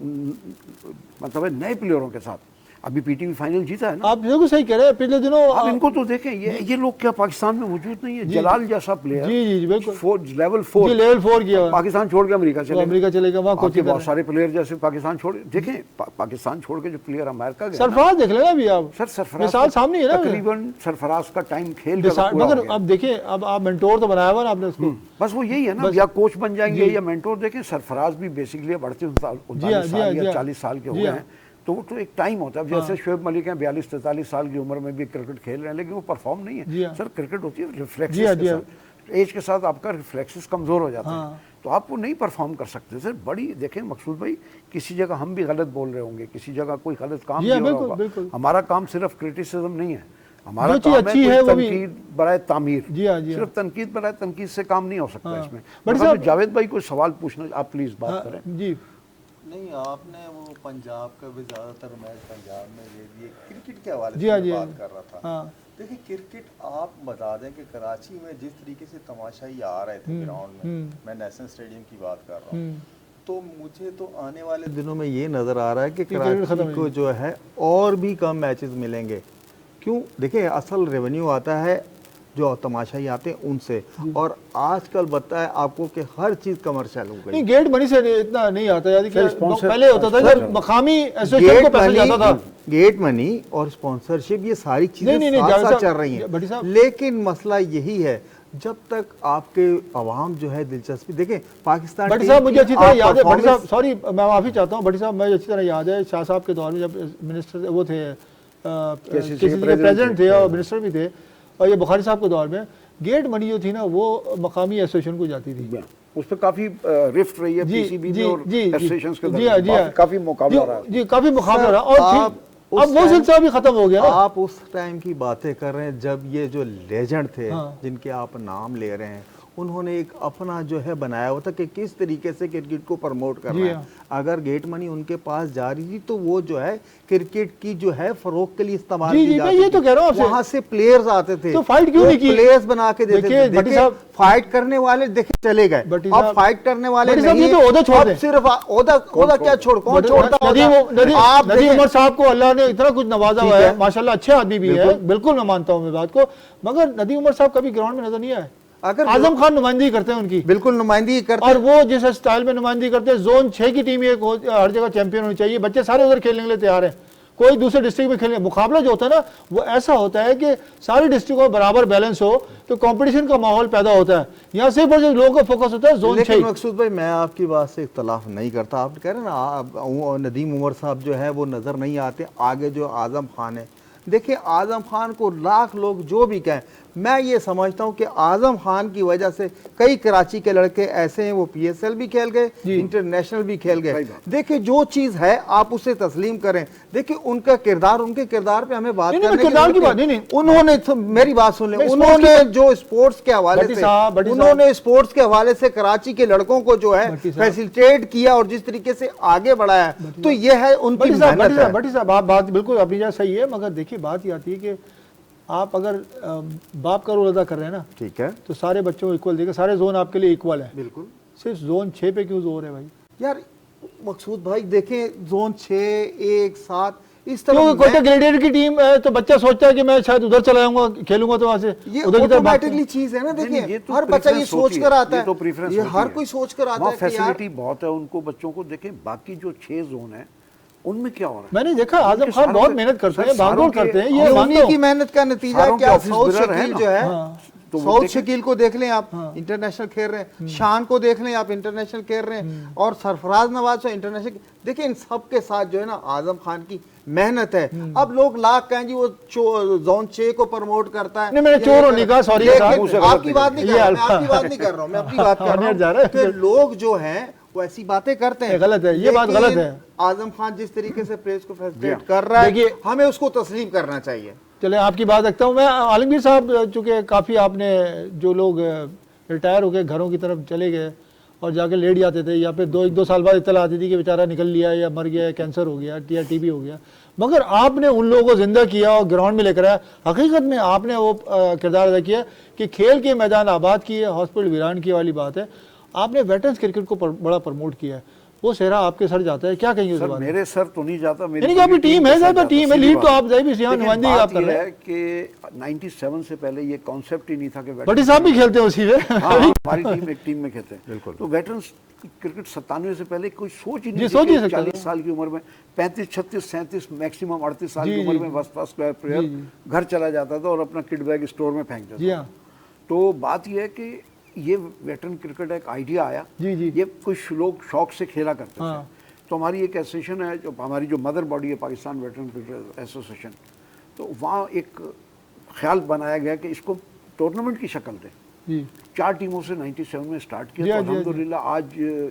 मतलब नए प्लेयरों के साथ अभी PTV फाइनल जीता है ना। आप बिल्कुल सही कह रहे हैं। पिछले दिनों आप इनको तो देखें, ये लोग क्या पाकिस्तान में मौजूद नहीं है? जलाल जैसा प्लेयर, जी बिल्कुल, लेवल 4 किया, पाकिस्तान छोड़ के अमेरिका चलेगा, वहाँ कोचिंग बहुत सारे प्लेयर जैसे पाकिस्तान छोड़, देखें पाकिस्तान छोड़ के जो प्लेयर अमेरिका गए, सरफराज देख लेना अभी आप, सर सरफराज सामने है ना, तकरीबन सरफराज का टाइम खेल, मगर अब देखिए, अब आप मेंटोर तो बनाया हुआ ना आपने उसको, बस वो यही है ना, या कोच बन जाएंगे या मेंटोर। देखें सरफराज भी बेसिकली बढ़ते 39 साल या 40 साल के हो गए हैं, तो वो तो एक टाइम होता है। जैसे शोएब मलिक हैं 42-43 साल की उम्र में भी क्रिकेट खेल रहे हैं, लेकिन वो परफॉर्म नहीं है। सर क्रिकेट होती है रिफ्लेक्सेस के साथ, एज के साथ आपका रिफ्लेक्सेस कमज़ोर हो जाता है, तो आप वो नहीं परफॉर्म कर सकते। सर बड़ी देखें मकसूद भाई, किसी जगह हम भी गलत बोल रहे होंगे, किसी जगह कोई गलत काम नहीं हो रहा होगा। हमारा काम सिर्फ क्रिटिसिज्म नहीं है, हमारा काम है तनकीद बराए तामीर। सिर्फ तनकीद बराए तनकीद से काम नहीं हो सकता इसमें। बट जावेद भाई कोई सवाल पूछना, आप प्लीज़ बात करें। जी नहीं, आपने वो पंजाब का भी ज़्यादातर मैच पंजाब में ये क्रिकेट के हवाले से बात कर रहा था। देखिए क्रिकेट, आप बता दें कि कराची में जिस तरीके से तमाशाई आ रहे थे ग्राउंड में, मैं नेशनल स्टेडियम की बात कर रहा हूँ, तो मुझे तो आने वाले दिनों में ये नज़र आ रहा है कि कराची को जो है और भी कम मैचेस मिलेंगे। क्यों? देखिए, असल रेवेन्यू आता है जो तमाशाई आते हैं उनसे, और आजकल बताया है आपको कि हर चीज कमर्शियल हो गई। नहीं, गेट मनी से इतना नहीं आता यार, पहले होता था जब मकामी एसोसिएशन को पैसा जाता था। गेट मनी और स्पॉन्सरशिप ये सारी चीजें साथ साथ चल रही हैं, लेकिन मसला यही है जब तक आपके अवाम जो है दिलचस्पी देखें पाकिस्तान। भट्टी साहब मुझे अच्छी तरह याद है, भट्टी साहब सॉरी मैं माफी चाहता हूँ, भट्टी साहब मुझे अच्छी तरह याद है शाह साहब के दौर में जब मिनिस्टर वो थे, प्रेसिडेंट थे और मिनिस्टर भी थे, और ये बुखारी साहब के दौर में गेट मनी जो थी ना वो मकामी एसोसिएशन को जाती थी। उस पर काफी रिफ्ट रही है पीसीबी में और एसोसिएशंस के दरमियान काफी मुकाबला रहा है। जी काफी मुकाबला रहा, और अब वो सिलसिला भी खत्म हो गया। आप उस टाइम की बातें कर रहे हैं जब ये जो लेजेंड थे जिनके आप नाम ले रहे हैं, उन्होंने एक अपना जो है बनाया हुआ था कि किस तरीके से क्रिकेट को प्रमोट करना है। अगर गेट मनी उनके पास जा रही थी तो वो जो है क्रिकेट की जो है फरोग के लिए इस्तेमाल की जाती थी। ये तो कह रहा हूं आपसे, वहां से प्लेयर्स आते थे, तो फाइट क्यों नहीं की? प्लेयर्स बना के देते थे। फाइट करने वाले देखे चले गए, अब फाइट करने वाले नहीं, तो ओहदा छोड़ दे। सिर्फ ओहदा क्या छोड़, कौन छोड़ता? नदीम उमर साहब को अल्लाह ने इतना कुछ नवाजा हुआ है, माशाल्लाह अच्छे आदमी भी है, बिल्कुल मैं मानता हूँ मैं बात को, मगर नदीम उमर साहब कभी ग्राउंड में नजर नहीं आए। अगर आजम खान नुमाइंदगी करते हैं उनकी, बिल्कुल नुमाइंदगी करते हैं, और वो जिस स्टाइल में नुमाइंदगी करते हैं, जोन 6 की टीम एक हर जगह चैंपियन होनी चाहिए, बच्चे सारे उधर खेलने के लिए तैयार हैं, कोई दूसरे डिस्ट्रिक्ट में खेलने। मुकाबला जो होता है ना वो ऐसा होता है कि सारी डिस्ट्रिक्ट में बराबर बैलेंस हो तो कंपटीशन का माहौल पैदा होता है। यहाँ सिर्फ जो लोगों का फोकस होता है जोन 6। मकसूद भाई मैं आपकी बात से इख्तलाफ नहीं करता, आप कह रहे हैं ना नदीम उमर साहब जो है वो नजर नहीं आते। आगे जो आजम खान है, देखिए आजम खान को लाख लोग जो भी कहें, मैं ये समझता हूं कि आजम खान की वजह से कई कराची के लड़के ऐसे हैं वो पीएसएल भी खेल गए, इंटरनेशनल भी खेल गए। देखिए जो चीज है आप उसे तस्लीम करें। देखिए उनका किरदार, उनके किरदार पे हमें बात करने की बात नहीं। उन्होंने मेरी बात सुन ले, उन्होंने जो स्पोर्ट्स के हवाले से उन्होंने स्पोर्ट्स के हवाले से कराची के लड़कों को जो है फैसिलिटेट किया और जिस तरीके से आगे बढ़ाया, तो यह है उनकी मेहनत है। भट्टी साहब आप बात बिल्कुल अपनी जगह सही है, मगर देखिए बात ये आती है कि आप अगर बाप का रोल अदा कर रहे हैं ना, ठीक है, तो सारे बच्चों को इक्वल देखिए, सारे जोन आपके लिए इक्वल है। बिल्कुल, सिर्फ जोन 6 पे क्यों जोर है भाई? यार मकसूद भाई देखें जोन 6, 1, 7 इस तरह कोटा ग्रेडिएट की टीम है तो बच्चा सोचता है कि मैं शायद उधर चला जाऊंगा खेलूंगा, तो वहां से ये ऑटोमेटिकली चीज है ना। देखिए हर बच्चा ये सोच कर आता है, तो प्रेफरेंस ये हर कोई सोच कर आता है, फैसिलिटी बहुत है उनको बच्चों को। देखें बाकी जो 6 जोन है उनमें क्या हो रहा है, मैंने देखा आजम खान बहुत मेहनत करते हैं, भागदौड़ करते हैं, ये उन्हीं की मेहनत का नतीजा है। क्या सऊद शकील जो है, सऊद शकील को देख लें आप, इंटरनेशनल खेल रहे हैं, शान को देख लें आप, इंटरनेशनल खेल रहे हैं, और सरफराज नवाज इंटरनेशनल। देखिए इन सब के साथ जो है ना आजम खान की मेहनत है। अब लोग लाख कहें जी वो जोन 6 को प्रमोट करता है, नहीं मैंने चोर होने का, सॉरी आपकी बात नहीं कर रहा, मैं आपकी बात नहीं कर रहा हूं, मैं अपनी बात कर रहा हूं कि लोग जो हैं वो ऐसी बातें करते हैं, गलत है, ये बात गलत है। आजम खान जिस तरीके से प्रेस को फैसिलिटेट कर रहा है, हमें उसको तस्लीम करना चाहिए। चले आपकी बात रखता हूँ मैं। आलमगीर साहब चूंकि काफ़ी आपने जो लोग रिटायर हो गए घरों की तरफ चले गए और जाके लेट जाते थे, या फिर 1-2 साल बाद इत्तला आती थी कि बेचारा निकल लिया या मर गया, कैंसर हो गया या टीबी हो गया, मगर आपने उन लोगों को जिंदा किया और ग्राउंड में लेकर आया। हकीकत में आपने वो किरदार अदा किया कि खेल के मैदान आबाद किए, हॉस्पिटल वीरान की वाली बात है। आपने वेटरन्स क्रिकेट को बड़ा प्रमोट किया है, वो सेहरा आपके सर जाता है, क्या कहेंगे? सर मेरे सर तो नहीं जाता, मेरी आपकी टीम है सर, टीम है, लीड तो आप जाए भी नुमाइंदगी आप कर रहे हैं कि 97 से पहले ये कॉन्सेप्ट ही नहीं था कि भट्टी साहब भी खेलते हैं उसी में। हमारी टीम एक टीम में खेलते हैं। बिल्कुल, तो वेटरन्स क्रिकेट 97 से पहले कोई सोच ही नहीं थी। 40 साल की उम्र में 35, 36, 37 मैक्सिमम 38 साल की उम्र में फर्स्ट क्लास प्लेयर घर चला जाता था और अपना किट बैग स्टोर में फेंक देता था। तो बात यह है कि ये वेटरन क्रिकेट एक आइडिया आया, ये कुछ लोग शौक से खेला करते थे। तो हमारी एक एसोसिएशन है, जो हमारी जो मदर बॉडी है पाकिस्तान वेटरन क्रिकेट एसोसिएशन, तो वहाँ एक ख्याल बनाया गया कि इसको टूर्नामेंट की शक्ल दे। 4 टीमों से 97 में स्टार्ट किया, तो अल्हम्दुलिल्लाह आज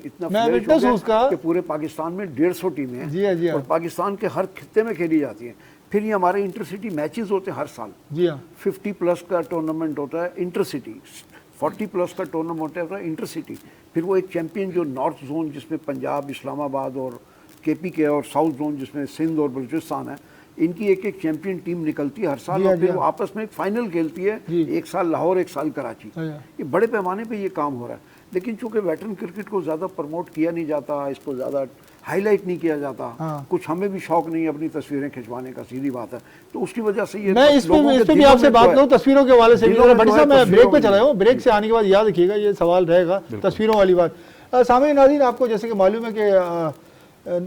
इतना फ्लरिश हो गया कि पूरे पाकिस्तान में 150 टीमें हैं और पाकिस्तान के हर खित्ते में खेली जाती हैं। फिर ये हमारे इंटरसिटी मैचेस होते हैं हर साल, 50+ का टूर्नामेंट होता है इंटरसिटी, 40+ का टूर्नामेंट होता है इंटरसिटी। फिर वो एक चैंपियन जो नॉर्थ जोन जिसमें पंजाब, इस्लामाबाद और केपी के, और साउथ जोन जिसमें सिंध और बलूचिस्तान है, इनकी एक चैंपियन टीम निकलती है हर साल और फिर वो आपस में एक फाइनल खेलती है, एक साल लाहौर, एक साल कराची। ये बड़े पैमाने पे ये काम हो रहा है। लेकिन चूंकि वेटरन क्रिकेट को ज़्यादा प्रमोट किया नहीं जाता, इसको ज़्यादा हाईलाइट नहीं किया जाता, कुछ हमें भी शौक नहीं अपनी तस्वीरें खिंचवाने का, सीधी बात है, तो उसकी वजह से ये मैं इस पे भी आपसे बात करूं तस्वीरों के हवाले से भी। बड़ी साहब मैं ब्रेक पे चला हूं, ब्रेक से आने के बाद याद रखिएगा ये सवाल रहेगा तस्वीरों वाली बात। सामईन नाज़रीन, आपको जैसे कि मालूम है कि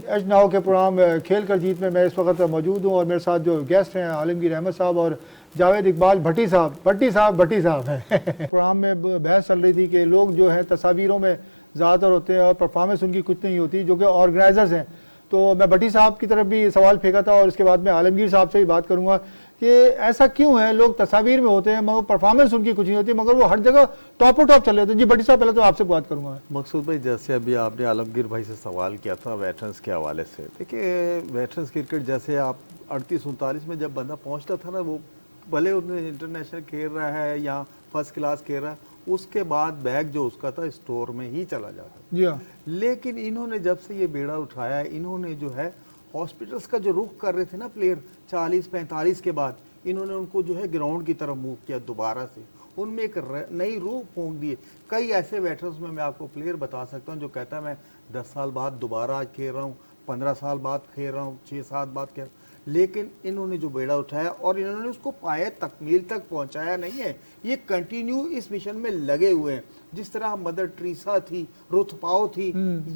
एज नाउ के प्रोग्राम खेल कर जीत में मैं इस वक्त मौजूद हूँ और मेरे साथ जो गेस्ट हैं आलमगीर अहमद साहब और जावेद इकबाल भट्टी साहब हैं। प्रोग्राम में बहस चल रही थी कि लोग जो है तस्वीरों में ज़्यादातर होते हैं और परफॉर्मेंस उनकी कुछ नहीं होती, जो कि ऑर्गेनाइजर्स हैं। तो मैं भट्टी साहब की तरफ भी सवाल फेंका था और उसके बाद मैं आलमगीर साहब से भी बात करूंगा कि ऐसा क्यों है, लोग तस्वीर में होते हैं मगर परफॉर्मेंस उनकी कुछ नहीं होती, मगर वो हर जगह टॉप चल रहे होते हैं। जी भट्टी साहब, पहले तो आपसे बात करूंगा। मकसूद भाई, जैसे अभी आपने आलमगीर भाई से सवाल किया था वेटरन्स के हवाले से, देखिए वेटरन्स क्रिकेट जैसे आप 38-39 में जब बंदा पहुंचता था ना, वो भले उन्हें इंटरनेशनल खेल रहा है या फर्स्ट क्लास खेल रहा है, उसके बाद बैग जो उसका था स्टोर में ही चला जाता जी हाँ। लेकिन इन्होंने जब से ये बेड़ा उठाया, इन्होंने जो है हॉस्पिटल्स का जो रुख कर रहे थे ना प्लेयर 40-45 के बाद, इन्होंने उनको जो है ग्राउंड की तरफ मूव किया दोबारा से, उनमें एक नई रूह फूंक दिए। कई ऐसे वेटरन्स में मैं आपको प्लेयर बता सकता हूँ जो कहता है मैं 10 साल बाद दोबारा आज खेल रहा हूँ, 15 साल बाद खेल रहा हूँ, 6-7 बाद खेल, लेकिन इन्होंने जो बेड़ा उठाया और इन्होंने उसको पाए तकमील तक पहुंचाया नहीं है, ये कंटिन्यू इस मिशन में लगे हुए हैं। जिस तरह मदर टेरेसा थी, रुथ पाओ थी,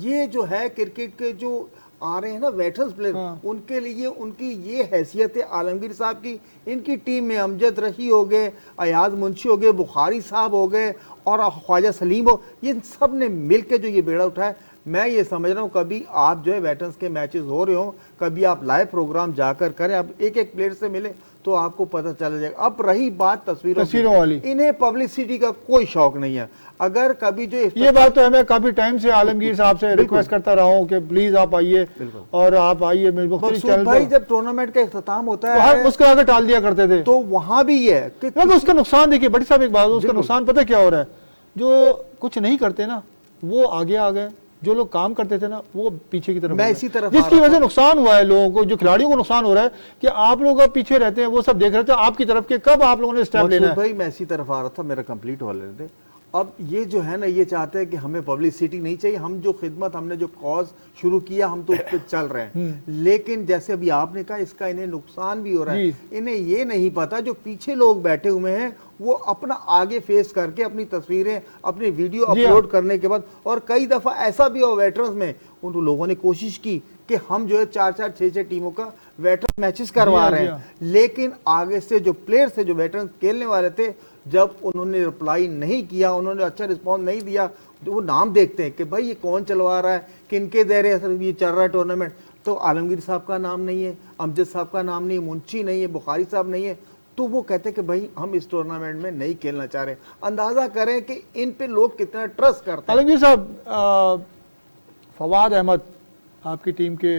ये जो है क्रिकेट के जो आ रहे हैं ना वेटरन्स प्लेयर, उनके लिए उनकी ये हैसियत है। आलमगीर साहब की, इनकी टीम में अमजद रही हो गए, अयाज मुंशी हो गए, बुखारी साहब हो गए और ख्वाजा सलीम हो, ये सब ने मिल के जो ये बेड़ा उठाया। मैं ये समझ रहा हूँ कभी आप जो है वेटरन्स के मैचेस हो रहे हो, कभी आप लाइव प्रोग्राम जाकर करें, आप एक एक प्लेयर से मिले तो आपको पता चल जाएगा। अब रही बात तस्वीरों वाली, इन्हें पब्लिसिटी का कोई शौक नहीं है। अगर कभी जो ये बात तो है, मैं काफी टाइम से आलमगीर साहब से रिक्वेस्ट करता रहा हूँ कि प्लीज आप आइए और आप आइए। भाई जब टूर्नामेंट का इख्तिताम होता है उसके आगे टाल दिया करते थे, तो वहां भी है कि उसका नुकसान देखिए बड़ी साहब, एक बात, उसका नुकसान पता क्या हो रहा है, जो कुछ नहीं करते ना वो आगे आ गए, जो लोग काम करते थे ना वो पीछे की तरफ, मैं इसी तरफ, जिसकी वजह से नुकसान हुआ है लोगों को, जो खिलाड़ियों को नुकसान हो रहा है कि आप लोग अब पीछे रहते हैं, वो सब देख रहे थे आपकी तरफ के कब आप लोगों ने स्टेप लेना है। भाई मैं इसी तरफ आ रहा था, मेरा कंप्लीट हो रहे थे। अब ये जो है ना, ये चाहते हैं कि हमें पब्लिसिटी नहीं चाहिए, हम जो खिदमत, हमने जो कॉज शुरू किया हम तो उस पर चल रहे हैं, लेकिन जैसे अभी आपने कहा इसका इन्हें नुकसान भी हो रहा है। इन्हें ये नहीं पता जो पीछे लोग बैठे हुए हैं वो अपना आगे फेस करके अपनी तस्वीरें, अपनी वीडियो अपलोड करने के बाद, और कई दफा ऐसा भी हो वेटरन्स में उन लोगों ने कोशिश की कि हम जो है 4-4, 6-6 टीमों का वेटरन मैचेस करवा रहे हैं, लेकिन आगे से जो प्लेयर्स थे, जो वेटरन खेलने वाले थे, जब उन्होंने रिप्लाई नहीं किया, उन्होंने अच्छा रिस्पॉन्स नहीं दिया, तो वो नाम देखते हैं कि भाई ये कौन चलवा रहा है, किनके दायरे ये चल रहा है टूर्नामेंट, तो आलमगीर साहब का नाम नहीं है, अमजद साहब का नाम नहीं है, मुंशी नहीं है, बुखारी साहब नहीं है, तो वो कहते हैं कि भाई हम इस टूर्नामेंट में नहीं खेलना चाह रहे। अंदाजा करें कि इन पे लोग कितना ट्रस्ट करते हैं। आलमगीर साहब, फवाद अहमद आपकी टीम के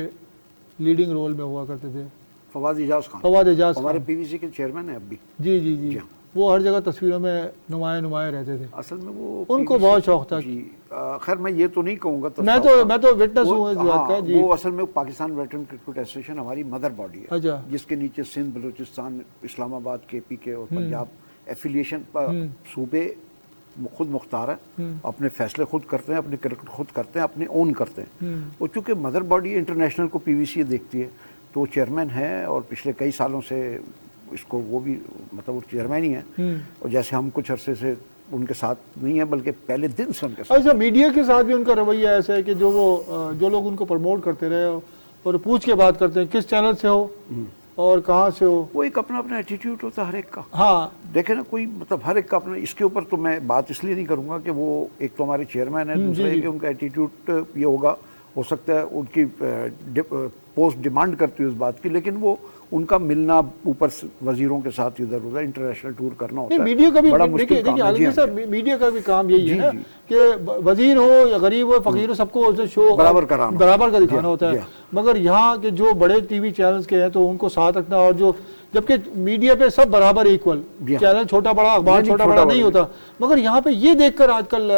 लीडिंग रोल में हुआ करते थे, फवाद एजाज खान हमारे पीवीसी के चेयरमैन है अब भी। जी, वो हर जगह तस्वीरों में नुमाए रहते थे। असल में वो उनको बहुत शौक था। खैर मैं ये तो नहीं कहूँगा, मैं तो विटनेस हूँ इस बात का। वो असल में पाकिस्तान वेटरन क्रिकेट एसोसिएशन हमारी मदर बॉडी है। अच्छा। जिसके नीचे सिंध, बलूचिस्तान, इस्लामाबाद, KPK और पंजाब एफिलिएशन सूबे खुद मुख्तार है, अपने फैसले खुद करते हैं, अपने क्रिकेट खुद करते हैं, अपने ओन करते हैं। और चूँकि मदर बॉडी इंटरनेशनल को PVC देखती है, तो चेयरमैन है और पिछले कई सालों से इसको वो भी मतलब वो चेयरमैन ही है। और जैसे हम कुछ अरसे से उनके साथ नहीं है, बल्कि पहले दिन से उनके साथ। अच्छा, मीडिया के साथ भी उनका रवैया ऐसा है कि जो लोग उनको प्रमोट करते रहे और पूछ के बात करते हैं किस चैनल से हो और कहाँ से हो, वो एक अपना एटीट्यूड होता है हर एक का। हाँ देखे ना, कोई मतलब हर एक का अपना। इसके ऊपर तो मैं बात इसलिए नहीं करूँगा कि वो एक तो हमारे चेयरमैन है, दूसरा कि उनका एटीट्यूड ये होगा, हो सकता है उनकी पोस्ट डिमांड करती है उस बात की, लेकिन वो उनका मिलना ऊपर वजीरों के साथ इधर उधर इंटरनेशनल टूर करना होता है। मीडिया का भी बड़ा मुश्किल काम है। मीडिया का भी काम यही है ना कि वजीर हो या गरीब हो, फकीर हो, सबको शो बराबर का दिखाना होता है। मगर यहाँ के जो बड़े टीवी चैनल्स के हैं तो उनको साथ रखना, और जो जबकि मीडिया पे सब बराबर इक्वल, चैनल छोटा बड़ा, अखबार छोटा बड़ा नहीं होता, मगर यहाँ पे ये देखकर आजकल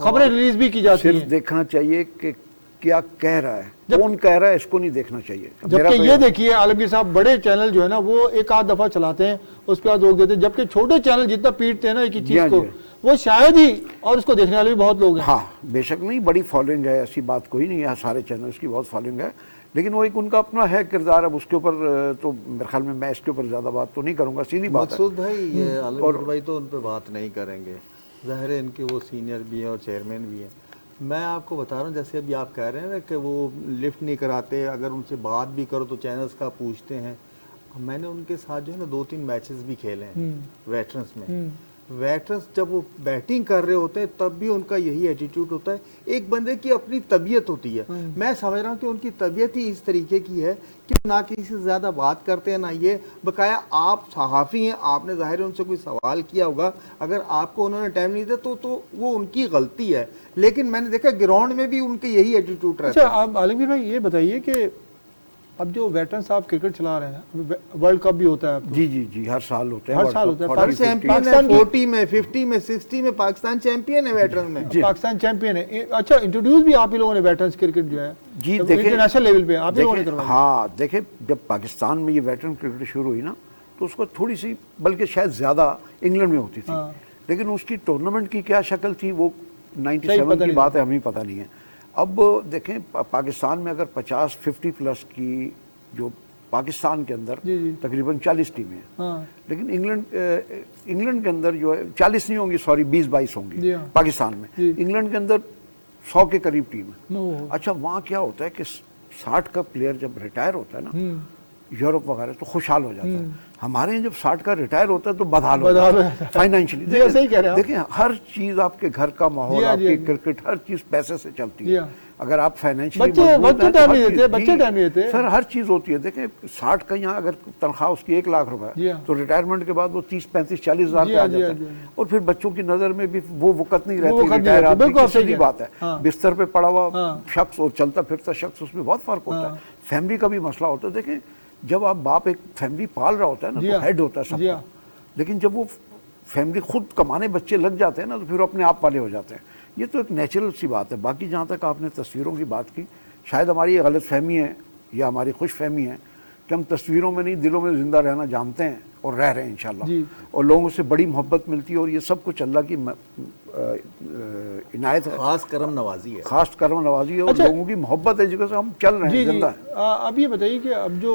खबरें रिलीज भी की जाती है। देखना चाहिए कि क्या कह रहा है, कौन कह रहा है, इसको नहीं देखना चाहिए। जबकि ये देखिए आलमगीर साहब, बड़े चैनल जो है ना वो एक आध दफा चलाते हैं, उस पर रोक देते हैं, जबकि छोटे चैनल जितना पीटते हैं ना एक ही चीज को, वो शायद ही, और उसको देखने वाले भी बहुत लोग हैं। हाँ बेशक नहीं, बड़ी फॉलोइंग है, ऐसी बात कोई नहीं है, सारे चैनल्स की बहुत फॉलोइंग है, लेकिन वो एक उनका अपना है किरदार। अब उसके ऊपर तो मेरे ख्याल में मैं इसके ऊपर ज़्यादा बात तो नहीं करूँगा, सीधी बात है। मकसूद भाई, ये आलमगीर भाई तो उन पर बात नहीं करेंगे, ज़ाहिर है इनके वो सीनियर भी हैं और चेयरमैन भी हैं। मैं आपको बता रहा हूँ, जैसे अभी आप कह रहे हैं ना कि वो लिफ्ट नहीं कराते, अगर उनसे बात भी करो तो चैनल्स का पूछते हैं। मैंने उनके साथ जो है ना 2-3 मैचेस भी खेले हैं वेटरन्स में। वेटरन्स जब वो बैटिंग कर रहे होते हैं तब भी उनका यही एटीट्यूड होता है। एक बंदे की अपनी तबीयत होती है, मैं समझ रहा हूँ कि उनकी तबीयत ही इस तरीके की है कि ना किसी से ज़्यादा बात करते हैं ना ये। बकाया आप सहाफ़ी हैं, आपने ज़ाहिर है उनसे कोई सवाल किया होगा, अगर आपको उन्होंने टाइम नहीं दिया तो वो उनकी गलती है, लेकिन मैंने देखा ग्राउंड में भी उनके यही एटीट्यूड रहता है। अच्छा, आप आलमगीर भाई ये बताइए कि अब जो वेटरन साहब क्रिकेट चला रहे हैं, वर्ल्ड कप भी होता है। जी जी जी, हर साल होता है, हर साल होता है। चैंपियन है 40 में, 50 में, 60 में पाकिस्तान चैंपियन है वेटरन में। पाकिस्तान चैंपियन है। अच्छा, इंट्रोड्यूस भी आप ही लोगों ने वेटरन क्रिकेट जो है जी देखिए इंटरनेशनल लेवल पे आप ही लोगों ने करवाया। हाँ देखिए, जब पाकिस्तान में ये वेटरन क्रिकेट शुरू हुई ना, तो उसको थोड़ी सी, बल्कि शायद ज़्यादा इंग्लैंड में होती थी, लेकिन उसकी टूर्नामेंट की क्या शक्ल थी वो 97 की बात है, हमें पता नहीं है। अब देखें पाकिस्तान में अगर 50-50 प्लस की जो पाकिस्तान के अंदर तकरीबन 40 टीमें हैं, लेकिन इंग्लैंड के अंदर जो है 40 नहीं होंगी, सॉरी 20-22 होंगी पाकिस्तान में। इंग्लैंड के अंदर 100 के करीब टीम है। अच्छा, वहाँ क्या होता है कि 60 का प्लेयर जब रिटायर होता है ना यूरोप वगैरह, तो खुशहाल हो जाता है। हमारे यहाँ जब 60 का रिटायर होता है तो बदहाल हो जाता है फाइनेंशियली। देखिए हर चीज़, आपके घर का माहौल, आपकी क्रिकेट, हर चीज़ पैसे से चलती है। अगर आप फाइनेंशियली बच्चे टाइम नहीं देते सर, हर चीज़ होती है। देखें 60 का यहाँ अगर तनख्वाह उसकी 1 लाख रुपए, तो रिटायरमेंट के बाद वो 30-35-40 हज़ार पे आ जाता है। और फिर बच्चों की नज़र में भी वो वक़्त नहीं रहती, रिटायर आदमी, सीधी बात है, बिस्तर पे पड़ा हुआ शख्स और चलता फिरता शख्स, उसमें बहुत फ़र्क होता है। फैमिली का भी मसला होता है। देखें जब आप बाप एक फैमिली पाल रहा होता है ना, तो हेड होता है सबका, लेकिन जब वो फैमिली खुद कमाने बच्चे लग जाते हैं ना, तो फिर अपने आप वाले हो जाते हैं। ये तो एक नेचुरल सी बात है। बाकी जहाँ तक आपने तस्वीरों की बात की, शायद हमारी गलत फहमी है या हमारी खुश फहमी है कि हम तस्वीरों में नहीं, दिलों में ज़िंदा रहना जानते हैं और रह रहे हैं इंशाल्लाह। और लोगों से बड़ी मोहब्बत मिलती है, और ये सब कुछ अल्लाह की इनायत है, खास करम नवाजी है, खास करम नवाजी है। और लोगों की मोहब्बत है जिससे हम चल रहे हैं, जिंदा है। अब ये बताइए कि अब जो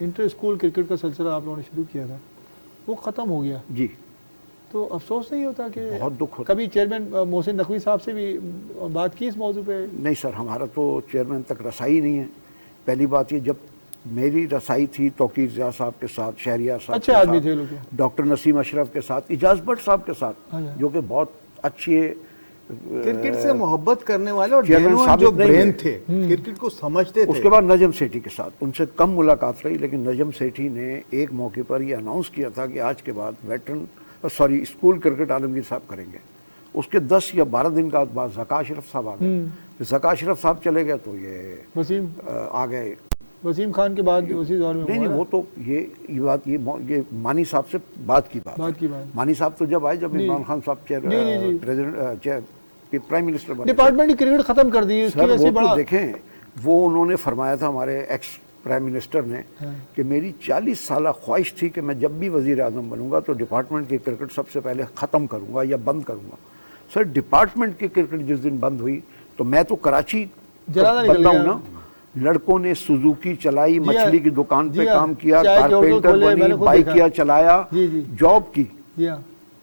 इंटर स्कूल क्रिकेट का सिलसिला आप लोगों ने शुरू किया था, वो ख़त्म हो गया जी, तो अफसोस नहीं होता कि बहुत दुख होता? कभी चेयरमैन मोहसिन नकवी साहब से भी बात की इस मौजू पे? नहीं सर, हमारा तो चेयरमैन तक रसाई नहीं है। पहली बात ये, जब मेरी रसाई थी तौकीर ज़िया साहब के साथ, शहरियार साहब, अच्छे आदमी थे लोग, डॉक्टर नसीम अशरफ के साथ, इजाज़ भट्ट साहब के साथ, जो कि बहुत अच्छे क्रिकेट से मोहब्बत करने वाले और जो ब्रेन थे, क्रिकेट को समझते थे। उसके बाद नजम सेठी के साथ उनसे कम मुलाकात रही, लेकिन नजम सेठी ने एक मौके पर ये अनाउंस किया था कि आज के बाद स्कूल क्रिकेट आलमगीर साहब करेंगे। उसके 10 या 12 दिन का बाद ज़का अशरफ साहब आ गए। ज़का अशरफ साहब चले गए तो ये वसीम आ गए। वसीम खान के बाद उसी दौर में नहीं, वो तो ये बात ये मानी साहब से बात की बात मानी साहब तो जब आए, जब इमरान खान साहब प्राइम मिनिस्टर बने, डिपार्टमेंट क्रिकेट खत्म कर दी। तो देखें, वो उन्होंने फरमाया था हमारे एक्स प्राइम मिनिस्टर ने कि मेरी 40 साल ख्वाहिश थी कि मैं जब भी वज़ीर आज़म बनूंगा तो डिपार्टमेंट की क्रिकेट सबसे पहले ख़त्म करूंगा या बंद करूंगा। सर, डिपार्टमेंट की क्रिकेट जिस दिन बंद हुई तो मैं तो कराची बंदा हूँ ना, लड़कों ने सुजुकी चलाई, मछली की दुकान पे काम किया, कारपेंटर बनी, बाइकिया चलाया, जॉब की,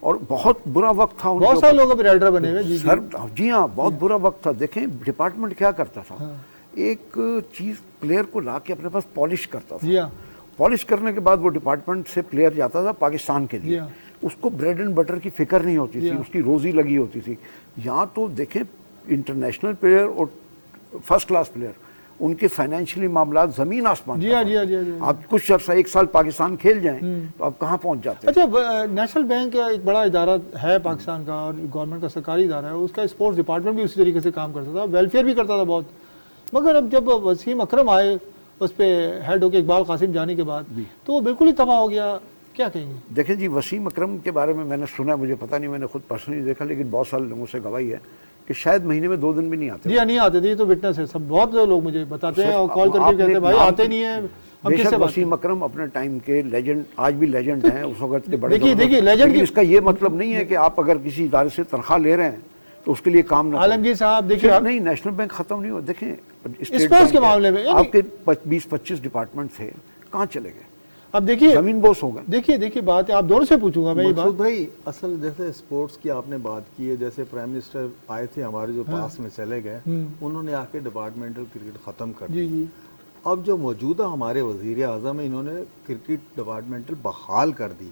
और बहुत बुरा वक्त था। बहुत सारे लोग अभी राइडर बने हुए। सर जी हाँ, बहुत बुरा वक्त था। देखें डिपार्टमेंट क्या करता था, एक चीज़ प्लेयर को ला के अपने पास पॉलिश करता था। पॉलिश करने के बाद वो डिपार्टमेंट से प्लेयर जाता था पाकिस्तान के लिए, उसको ब्रेड एंड बटर की फिक्र नहीं होती थी, उसकी रोज़ी लगी होती थी। यहाँ तो देखें इंटरनेशनल प्लेयर और फर्स्ट क्लास प्लेयर, उनके फाइनेंशियली मामला ज़मीन आसमान। जी हाँ, जी हाँ, जी हाँ। आप कुछ अर्सा 1 साल पाकिस्तान खेल जाएं तो आप कहाँ पहुँच जाते हैं। अच्छा, नेशनल बैंक एक बड़ा इदारा है पाकिस्तान का और गवर्नमेंट का सरकारी इदारा है, उसका स्पोर्ट्स डिपार्टमेंट भी उसी तरीके से काम करता था, वेलफेयर भी करता था बहुत। मगर अब जब वसीम अकरम आए उस पर हेड होकर इकबाल कासिम जाने के बाद, तो वो बिल्कुल ही तबाह हो गया। क्या कहेंगे? देखिए जी, वसीम अकरम के बारे में मैंने सुना, मुझे पता नहीं, मैंने खुद पर्सनली देखा, लेकिन बहुत सारे लोगों से गवाही है कि शायद महीने में 2 दिन भी नहीं आते। जी नहीं आते थे, तो विटनेस है सब, बहुत लोग मुझे बताते हैं और कॉल करके कहते हैं भाई आते नहीं है, बेशक वसीम अकरम अपने टाइम के लेजेंड, आज भी लेजेंड हैं, उस वक्त के बड़े। देखिए लेजेंड, इसका ये मतलब नहीं है कि आप अगर किसी इदारे से तनख्वाह ले रहे हैं तो उसके लिए काम ना आलमगीर साहब देखिए, नहीं नेशनल बैंक खत्म नहीं हुआ। देखें स्पोर्ट्स के मामले में आपके 20-25 डिपार्टमेंट थे, कहाँ चले गए? अब देखिए जमीन बोस हो गए। देखिए बात है, आप दोनों से पूछूंगा मैं ये बात भाई। असल जैसे स्पोर्ट्स की आपने बात की है, जैसे प्राइम मिनिस्टर आए थे हमारे जो पास में चले गए, उन्होंने आके डिपार्टमेंटल क्रिकेट खत्म कर दी। जी। अब जो मौजूदा हमारे वजीर आजम है, इन्होंने क्रिकेट डिपार्टमेंटल बहाल कर दी।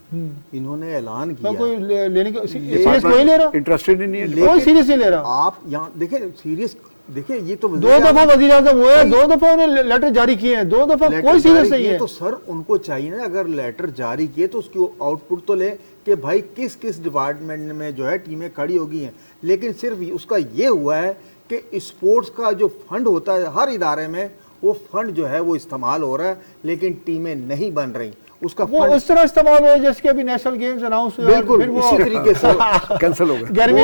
इन्होंने ऐलान किया कोई लेने के सीरियस कोई ले रहा, इंटरेस्टेड ही नहीं है, कोई सीरियस नहीं ले रहा। आप यहाँ देखें सीरियस, देखिए ये तो 2 दफा वजीर आजम हुए हैं, 2 दफा उन्हें लेटर जारी किए हैं, 2 दफा कोई सीरियस नहीं है। तो सर उनको चाहिए ना, अगर लेटर जारी किए तो उसकी आउटपुट तो ले कि भाई किस किस डिपार्टमेंट में जो है टीमें खड़ी हो गई हैं। लेकिन सिर्फ उसका ये हुआ है कि स्पोर्ट्स का जो फंड होता है हर इदारे में, वो फंड जो है वो इस्तेमाल हो रहा है, लेकिन टीमें नहीं बन रही। उसका वो उस तरह इस्तेमाल हो जैसे कि अभी नेशनल गेम्स अनाउंस हुए, बिल्कुल इसी तरीके से कैंसिल हो गए। गर्मी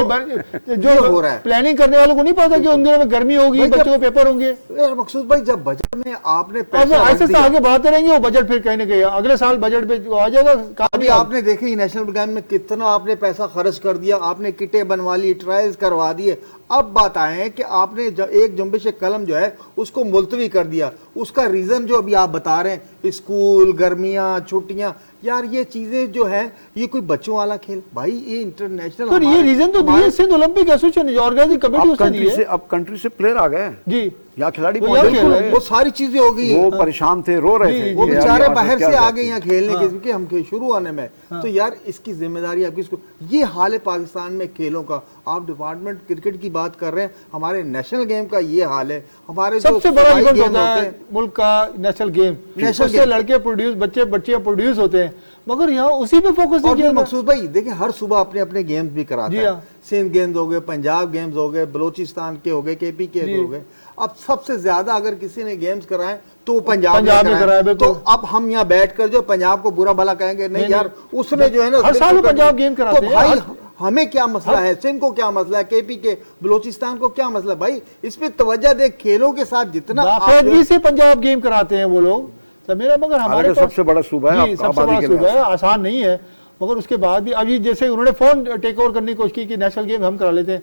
जो हो रहा है, प्लानिंग करने वालों को नहीं पता कि उन दिनों में गर्मी होगी, बच्चों को पेपर होंगे। मकसूद भाई जब बजट में आपने पैसा ऐसे से आगे बढ़ाते रहेंगे, वो बजट फिर कहीं ना कहीं अगले साल बजट पे आ जाएगा। अभी आपने देखे नेशनल गेम में कितना आपने पैसा खर्च कर दिया, आपने किटें बनवा ली, ट्रायल्स करवा दिए। अब बात आए कि आपने एक जुम्बिश कलम जो है उसको मुलतवी कर दिया। उसका रीजन जो अभी आप बता रहे हैं, स्कूल, गर्मियां, छुट्टियां, यार ये चीजें जो है ये कोई बच्चों वाला खेल भाई, ये इंटरनेशनल। तो ये रीजन तो दिए Sindh Olympic association organising committee उससे दी है। अब कंट्री से प्लेयर आ गए जी, यहाँ खिलाड़ी वो सारी चीजें हो गई, वो परेशान थे, रो रहे थे, वो बेचारे बाहर से आ गए यहाँ खेलने के, क्योंकि हम शुरू होने में। तो यार इसकी जिम्मेदारी आप किसको? ये हाल है पाकिस्तान में खेलों का। आप डिपार्टमेंट क्रिकेट की बात कर रहे हैं, हमारे नेशनल गेम का ये हाल है। हमारे सबसे बड़ा इवेंट होता है मुल्क का नेशनल गेम, उससे लड़के प्रोड्यूस, बच्चे प्रोड्यूस होते हैं, मगर यहाँ उसी पे फोकस नहीं किया। मकसूद भाई देखिए हर सुबह अपने अपने गेम्स भी कराते हैं। सिंध गेम्स हो गए, पंजाब गेम्स हो गए, बलोचिस्तान के हो गए, केपी के हो गए। अब सबसे ज्यादा अगर किसी ने गेम्स कराए तो पंजाब ने कराए। तो अब हम यहाँ बैठकर जो पंजाब को बुरा भला कहेंगे, नहीं यार उसने जो है ना हर साल पंजाब गेम कराते हैं। भाई हमें क्या मसला है, सिंध को क्या मसला है, केपी के, बलोचिस्तान को क्या मसला है? भाई इस पे तवज्जो दे, खेलों के साथ जितना बाकायदगी से पंजाब गेम कराते हैं वो लोग। मेरा मगर हमारे सबसे बड़ा सूबा है, सबसे बड़ा सूबा है, आसान नहीं है। मगर उसके बाद भी अभी जैसे उन्होंने फोन टेक ओवर करने की कोशिश की कि नेशनल गेम हम करा लेते हैं,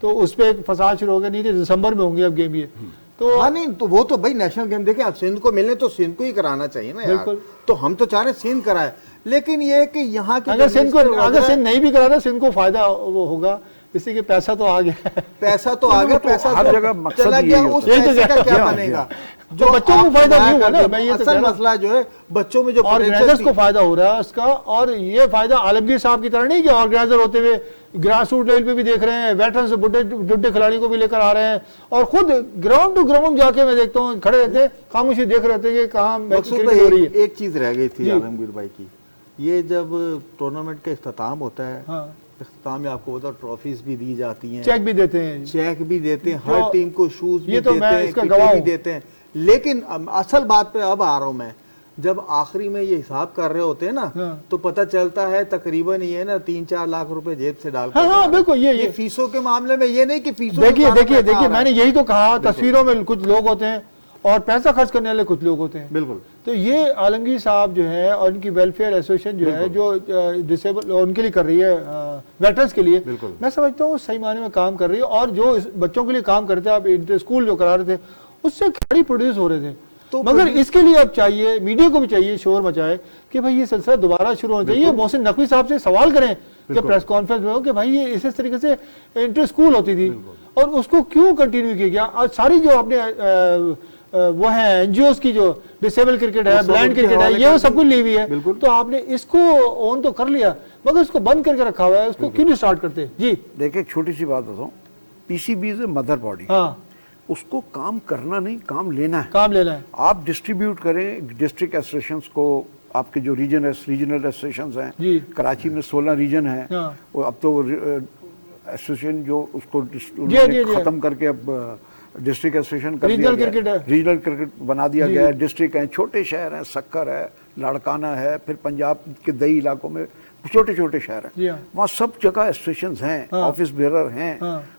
तो उस पर फसाद शुरू हो गया। नहीं तो दिसंबर में होंगे अब गेम ये। तो हाँ नहीं तो वो तो भाई नेशनल गेम देखें, आप सिंध को मिलने तो सिंध को ही कराना चाहिए ना यार। तो हम तो चाह रहे सिंध कराए, लेकिन ये कि यहाँ की अगर सिंध नहीं भी करा था, सिंध को फायदा वो होगा, इसी के पैसा तो आ गया, पैसा तो आ गया, पैसा हर जगह मकसद चला गया, उस पैसे का क्या बनेगा? जो बच्चों को फायदा नहीं हुआ ना, मैं ये असल मसला जो है बच्चों में जो ऑर्गेनाइजर्स को फायदा हो रहा है उसका। और ये फायदा आलमगीर साहब की तरह नहीं कि ऑर्गेनाइजर होते हुए ग्रास रूट लेवल पे भी देख रहे हैं, वेटरन से बुढ़े खिलाड़ी को भी लेकर आ रहे हैं, और खुद ग्राउंड टू ग्राउंड जाके मैं देखता हूँ खड़े रहते हैं, खामोशी देख रहते हैं कि कहाँ क्रिकेट हो रही है। एक चीज रह गई थी आलमगीर भाई की, ये जब टूर्नामेंट का इख्तिताम होता है, इख्तिताम में आपको पता ट्रॉफीज भी दी जाती हैं, चेक भी देते हैं, हर टीम को शूज भी देते हैं, इसका गवाह भी देते हैं। लेकिन असल बात पे अब आ रहा हूं मैं, जब आखिरी में ये हिसाब कर रहे होते हैं ना, तो पता चलता है तकरीबन ये ना 3-4 लाख रुपए जेब से डालकर। हाँ बिल्कुल, ये फीसों के मामले में ये नहीं कि फीसों, देखिए मैंने यही तो कहा, तस्वीरों में कुछ लोग होते हैं और पैसा खर्च करने वाले कुछ लोग होते हैं। बिल्कुल। तो ये आलमगीर साहब जो है और उनकी वेलफेयर एसोसिएशन जो है, जो डिसेबल उनके लिए कर रही है, वेटरन्स के लिए, मैं समझता हूँ सही मायने में काम कर रही है। और जो बच्चों के लिए काम करते हैं, आप इंटर स्कूल जो करा रहे थे, उससे खिलाड़ी प्रोड्यूस हो रहे थे। तो मगर इसके लिए अब चाहिए, मीडिया को भी चाहिए शोर मचाए कि भाई ये सिलसिला दोबारा शुरू होना चाहिए। मोहसिन नकवी साहब से सवाल करें जब प्रेस कॉन्फ्रेंस में हो कि भाई ये इस तरीके से इंटर स्कूल होती थी और उसको क्यों कंटिन्यू किया गया। और सारी जो आपने वो है एनजीओस की, जो डिसेबल क्रिकेट है, ब्लाइंड क्रिकेट है, ये वो सब कुछ ली हुई है, तो आपने इसको ऑन तो कर लिया, मगर इसको बंद करके रखा हुआ है, उसको क्यों नहीं स्टार्ट करते? जी देखिए, छोटी सी बात बताऊं, PCB is a mother body. उसको काम करना नहीं, काम लेना है। आप डिस्ट्रीब्यूट करें डिस्ट्रिक्ट एसोसिएशंस को, आपके जो रीजनल एसोसिएशंस हैं, कराची में 16 रीजन है, वो अब तो एसोसिएशन जो उसको खत्म करके अब डिस्ट्रिक्ट एसोसिएशन कर दिया गया, रीजनल क्रिकेट बना दिया गया है। डिस्ट्रिक्ट हैं, छोटे शहर हैं, सक्कर है, लाड़काना है, फिर पंजाब के दही इलाकों में छोटे छोटे शहर हैं, वहाँ सब जगह एसोसिएशंस हैं, ऑफिस बेरर हैं,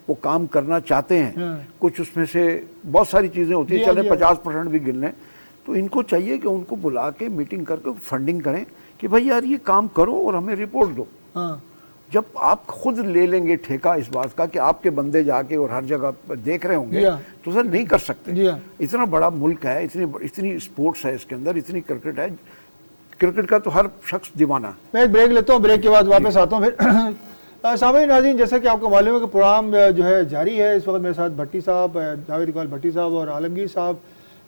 वो काम करना चाहते हैं। कुछ उसमें से बहुत सारी चीजें होती हैं, चले 50% भी गिन लें, तो इनको चाहिए कि उनको बुला के मीटिंग करके फंडिंग करें कि भाई यार ये काम करो और हमें रिपोर्ट दो। हाँ। जब आप खुद ले लेंगे ठेका इस बात का कि आपके बंदे जाके और हर जगह देख रहे होंगे तो सर नहीं कर सकते। इतना बड़ा मुल्क है, इतनी स्पोर्ट्स है इसके अंदर, इतनी क्रिकेट है, क्रिकेट का तो हर शख्स दीवाना। मैं एक ब्रेक लेता हूँ, ब्रेक के बाद वापस आता हूँ फिर। सामईन नाज़रीन, जैसा कि आपको मालूम है कि प्रोग्राम जो है जारी है। इस वक्त मेरे साथ भट्टी साहब, जावेद इकबाल भट्टी साहब और आलमगीर साहब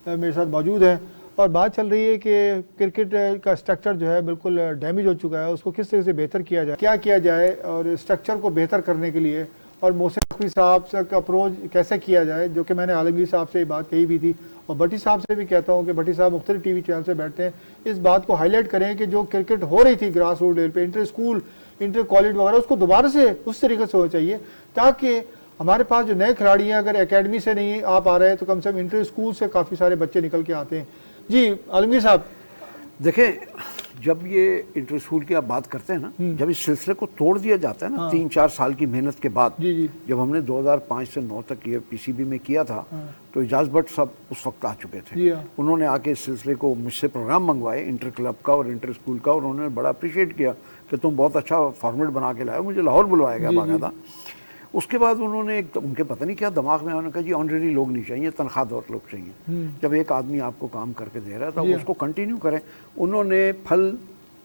मेरे साथ मौजूद हैं और बात चल रही है कि क्रिकेट का स्ट्रक्चर जो है बिल्कुल डैमेज हो चुका है, उसको किस तरह से बेहतर किया जाए, क्या किया जाए और स्ट्रक्चर को बेहतर करने के लिए, और मोहसिन नकवी साहब से अप्रोच कैसे किया जाए, जो कि मैंने आलमगीर साहब से ये बात कही भी थी और भट्टी साहब से भी कहता हूँ कि भट्टी साहब मुख्तलिफ टीवी चैनल से बैठते हैं, इस बात को हाईलाइट करें कि जो क्रिकेट हो रही थी ग्रास रूट लेवल पे, इंटर स्कूल, इंटर कॉलेज वगैरह, उसको दोबारा से उस तरीके से होना चाहिए ताकि हमारे पास जो नए खिलाड़ी हैं अगर एकेडमी से नहीं आ पा रहे हैं तो कम से कम इंटर स्कूल से काफ़ी सारे बच्चे निकल के आते हैं। जी आलमगीर साहब, देखें, जब ये इंटर स्कूल की आप बात करते हैं ना, जब इस सिलसिले को तोड़ दिया जाता है ना, 3-4 साल की मेहनत के बाद, जब हमने 2005 से 9 तक ये पीसीबी में किया था, तो एजाज भट्ट साहब उस वक्त आ चुके थे। उन्होंने आके इस सिलसिले को मुझसे प्रोग्राम मंगवाए इंटर क्लब का और इंटर स्कूल का, और उन्होंने बड़ा अप्रिशिएट किया कि तुम बहुत अच्छा फॉर्मेट बना के लाए। मुझे लाहौर बुलवाया गया बाकायदा। उसके बाद उन्होंने उनके पता नहीं क्या दिमाग में, उन्होंने कहा जी ऑनरेरी लोग नहीं चाहिए, तनख्वाहदार लोग चाहिए। जब एक आदमी आपको काम करके दे रहा है तो उसको कंटिन्यू करें। उन्होंने फल,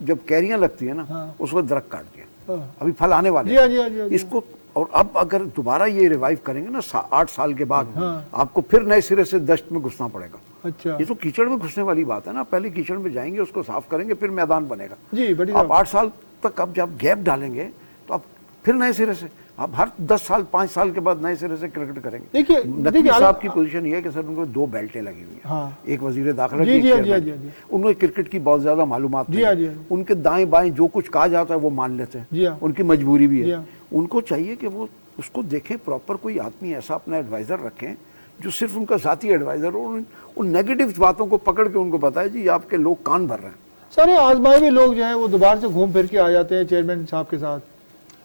जब कैरियां लगती है ना, उस वक्त दरख्त काट दिया, अभी फल आने वाले इसको। और अब अगर दोबारा ये रिवाइव करेंगे ना 8 साल के बाद, आपको फिर नए सिरे से दश्त में घुसना पड़ेगा। अच्छा, ये तो कीचड़ में घुसने वाली बात है ना, पहले कीचड़ में जाएंगे, उसको साफ करेंगे, फिर मैदान बनेगा। जी, आप 8 साल तक अब जब गैप डालेंगे तो आप फिर नए सिरे से, आप हर 10 साल 5 साल के बाद नए सिरे से क्रिकेट करेंगे। देखिए नकवी साहब की पोजीशन ये है कि सर उनको 2 बेल्टें लगी हुई हैं, एक वजीर दाखिला की, उनको क्रिकेट की बहुत ज्यादा मालूमात नहीं, उनके दाएं बाएं जो कुछ कहा जाता है वो मान लेते हैं, उनकी मजबूरी भी है। उनको चाहिए कि वो उसको देखें, प्रॉपर कोई आदमी ऐसा अपना एडवाइजर रखें जो सिर्फ उनका साथी एडवाइजर हो, उन नेगेटिव बातों को पकड़ के उनको बताए जी आपके लोग कान भर रहे हैं। सारे आजमाए हुए लोग जो हैं वो दोबारा से घूम फिर के आ जाते हैं चेयरमैन साहब के साथ,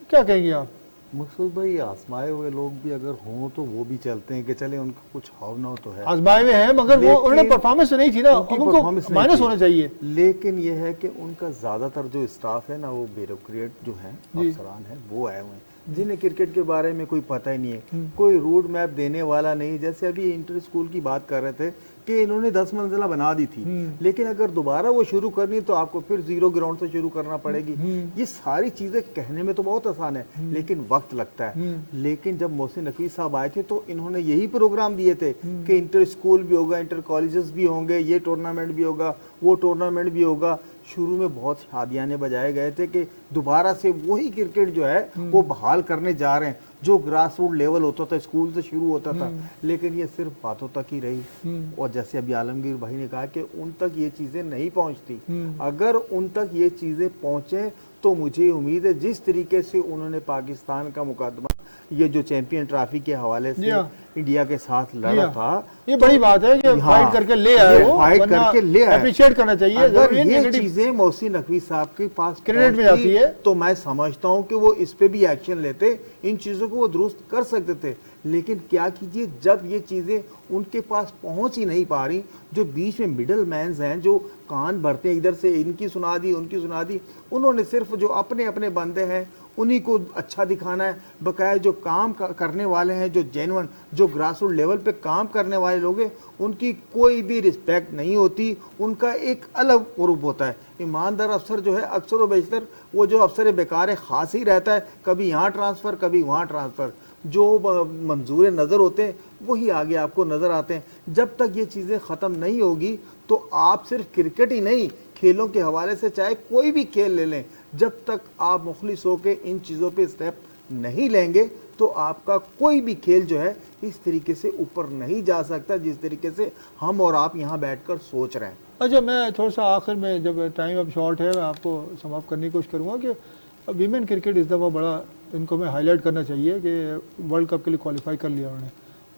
क्या कहेंगे आप? मकसूद भाई, आजमाए हुए लोग भी अगर हों तो वो भी चलते हैं कि चले उनका कुछ हाव ना हो तो है, आजमाए हुए हैं मगर वो उन्होंने परफॉर्मेंस तो नहीं थी ना, उनको माइनस होना चाहिए। लेकिन ये है कि उनका ज्यादातर जो स्टाफ है ना, वो ब्यूरोक्रेट जो है, अफसरान है, वो आए हुए हैं जिन्हें क्रिकेट के बारे में कोई पता ही नहीं है, कोई रोड मैप देने वाला नहीं। जैसे अभी इंटर स्कूल की बात कर रहे थे कि इन्होंने 10 मंजिला बना दी थी, लेकिन अगर दोबारा वो शुरू करनी तो आपको फिर 0 ग्राउंड से शुरू करना पड़ेगी। ये सारी चीजें कहने में तो बहुत आसान है लेकिन वक्त लगता है। लेकिन जब मोहसिन नकवी साहब आए थे तो इन्होंने यही प्रोग्राम दिए थे कि इंटर स्कूल भी होगा, इंटर कॉलेजेस भी होंगे, ये टूर्नामेंट भी होगा, वो टूर्नामेंट भी होगा। शुरू में बहुत शादियाने बजाए गए थे कि दोबारा से वही क्रिकेट जो है वो बहाल करने जा रहे हैं जो ग्रास रूट लेवल होता था, स्कूल से शुरू होता था, लेकिन ये सिर्फ बातों तक ही रही। और जैसे अभी आलमगीर भाई ने कहा कि उन तक ये चीजें नहीं पहुंचती, अगर उन तक ये चीजें पहुंचे तो मुझे उम्मीद है जिस तरीके से उन्होंने पाकिस्तान का मुकदमा ये जो चैंपियन ट्रॉफी के हवाले से इंडिया के साथ लड़ा था, ये बड़ी बात है कि फाइट करके ले आए, वो फाइट करके ले आए, अप्रिशिएट करना चाहिए। अगर ये चीजें मोहसिन नकवी साहब के पास क्रेडिट में जाती है तो मैं समझता हूं कि वो इस पे भी एक्शन लेते, इन चीजों को वो दुरुस्त कर सकते थे। लेकिन क्या कीजिए, जब ये चीजें उनके पास पहुंच ही नहीं पा रही, जो बीच में मिडल मैन्स हैं जो कान भरते हैं, इधर से इनकी सुना दी उनकी सुना दी, उन्होंने सिर्फ जो अपने अपने बंदे हैं उन्हीं को अच्छा दिखाना है। बकाया जो काम करने वाले हैं, जो जेन्युइन, जो ग्रास रूट लेवल पे काम करने वाले लोग हैं, उनकी कोई भी रिस्पेक्ट नहीं होती, उनका एक अलग ग्रुप होता है। ईमानदार अफसर जो है अक्सर व बेशतर वो जो अफसर बेकार खास ही रहता है, कभी यहाँ ट्रांसफ़र कभी वहाँ ट्रांसफ़र, जो मंजूर नज़र होते हैं वही आगे आपको नज़र आते हैं। जब तक ये चीज़ें ख़त्म नहीं होगी तो आप सिर्फ क्रिकेट ही नहीं, खेलों के हवाले से चाहे कोई भी खेल ले लें, जब तक आप मुखलिस होकर इन चीज़ों पे स्टेप नहीं लेंगे तो आपका कोई भी खेल जो है इस तरीके से वीपर नहीं जा सकता जिस तरीके से हम और आप यहाँ बैठकर सोच रहे हैं। अच्छा, मैं थोड़ा सा आखिर में, जब टाइम अब शॉर्ट है, मैं आपको समाप्त करने की कोशिश करूँगा कि वीमेन क्रिकेट इस दफ़ा बड़ा इनको मैं हाईलाइट करना चाहिए कि वर्ल्ड कप के लिए क्वालिफाई कर लिया उन्होंने,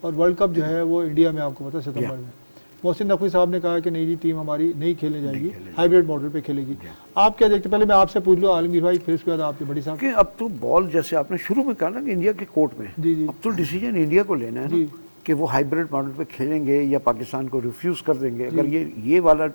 और वर्ल्ड कप जो है वो इंडिया में आपको पता है सितंबर में। मोहसिन नकवी साहब ने कहा कि नहीं जी टीम हमारी नहीं खेलने जाएगी, हाइब्रिड मॉडल पे खेलेगी। आप क्या देखते? पहले मैं आपसे पूछ लूँ आलमगीर भाई, फिर उसके बाद आपके बड़ी साहब। अब तो बॉल, जैसे आपने शुरू में कहा ना कि इंडिया के कोर्ट में, अब तो डिसीजन इंडिया को लेना है ना। कि वो हाइब्रिड मॉडल पे खेलेंगे या पाकिस्तान को रिफ्यूज़ कर देंगे। अगर ये वाला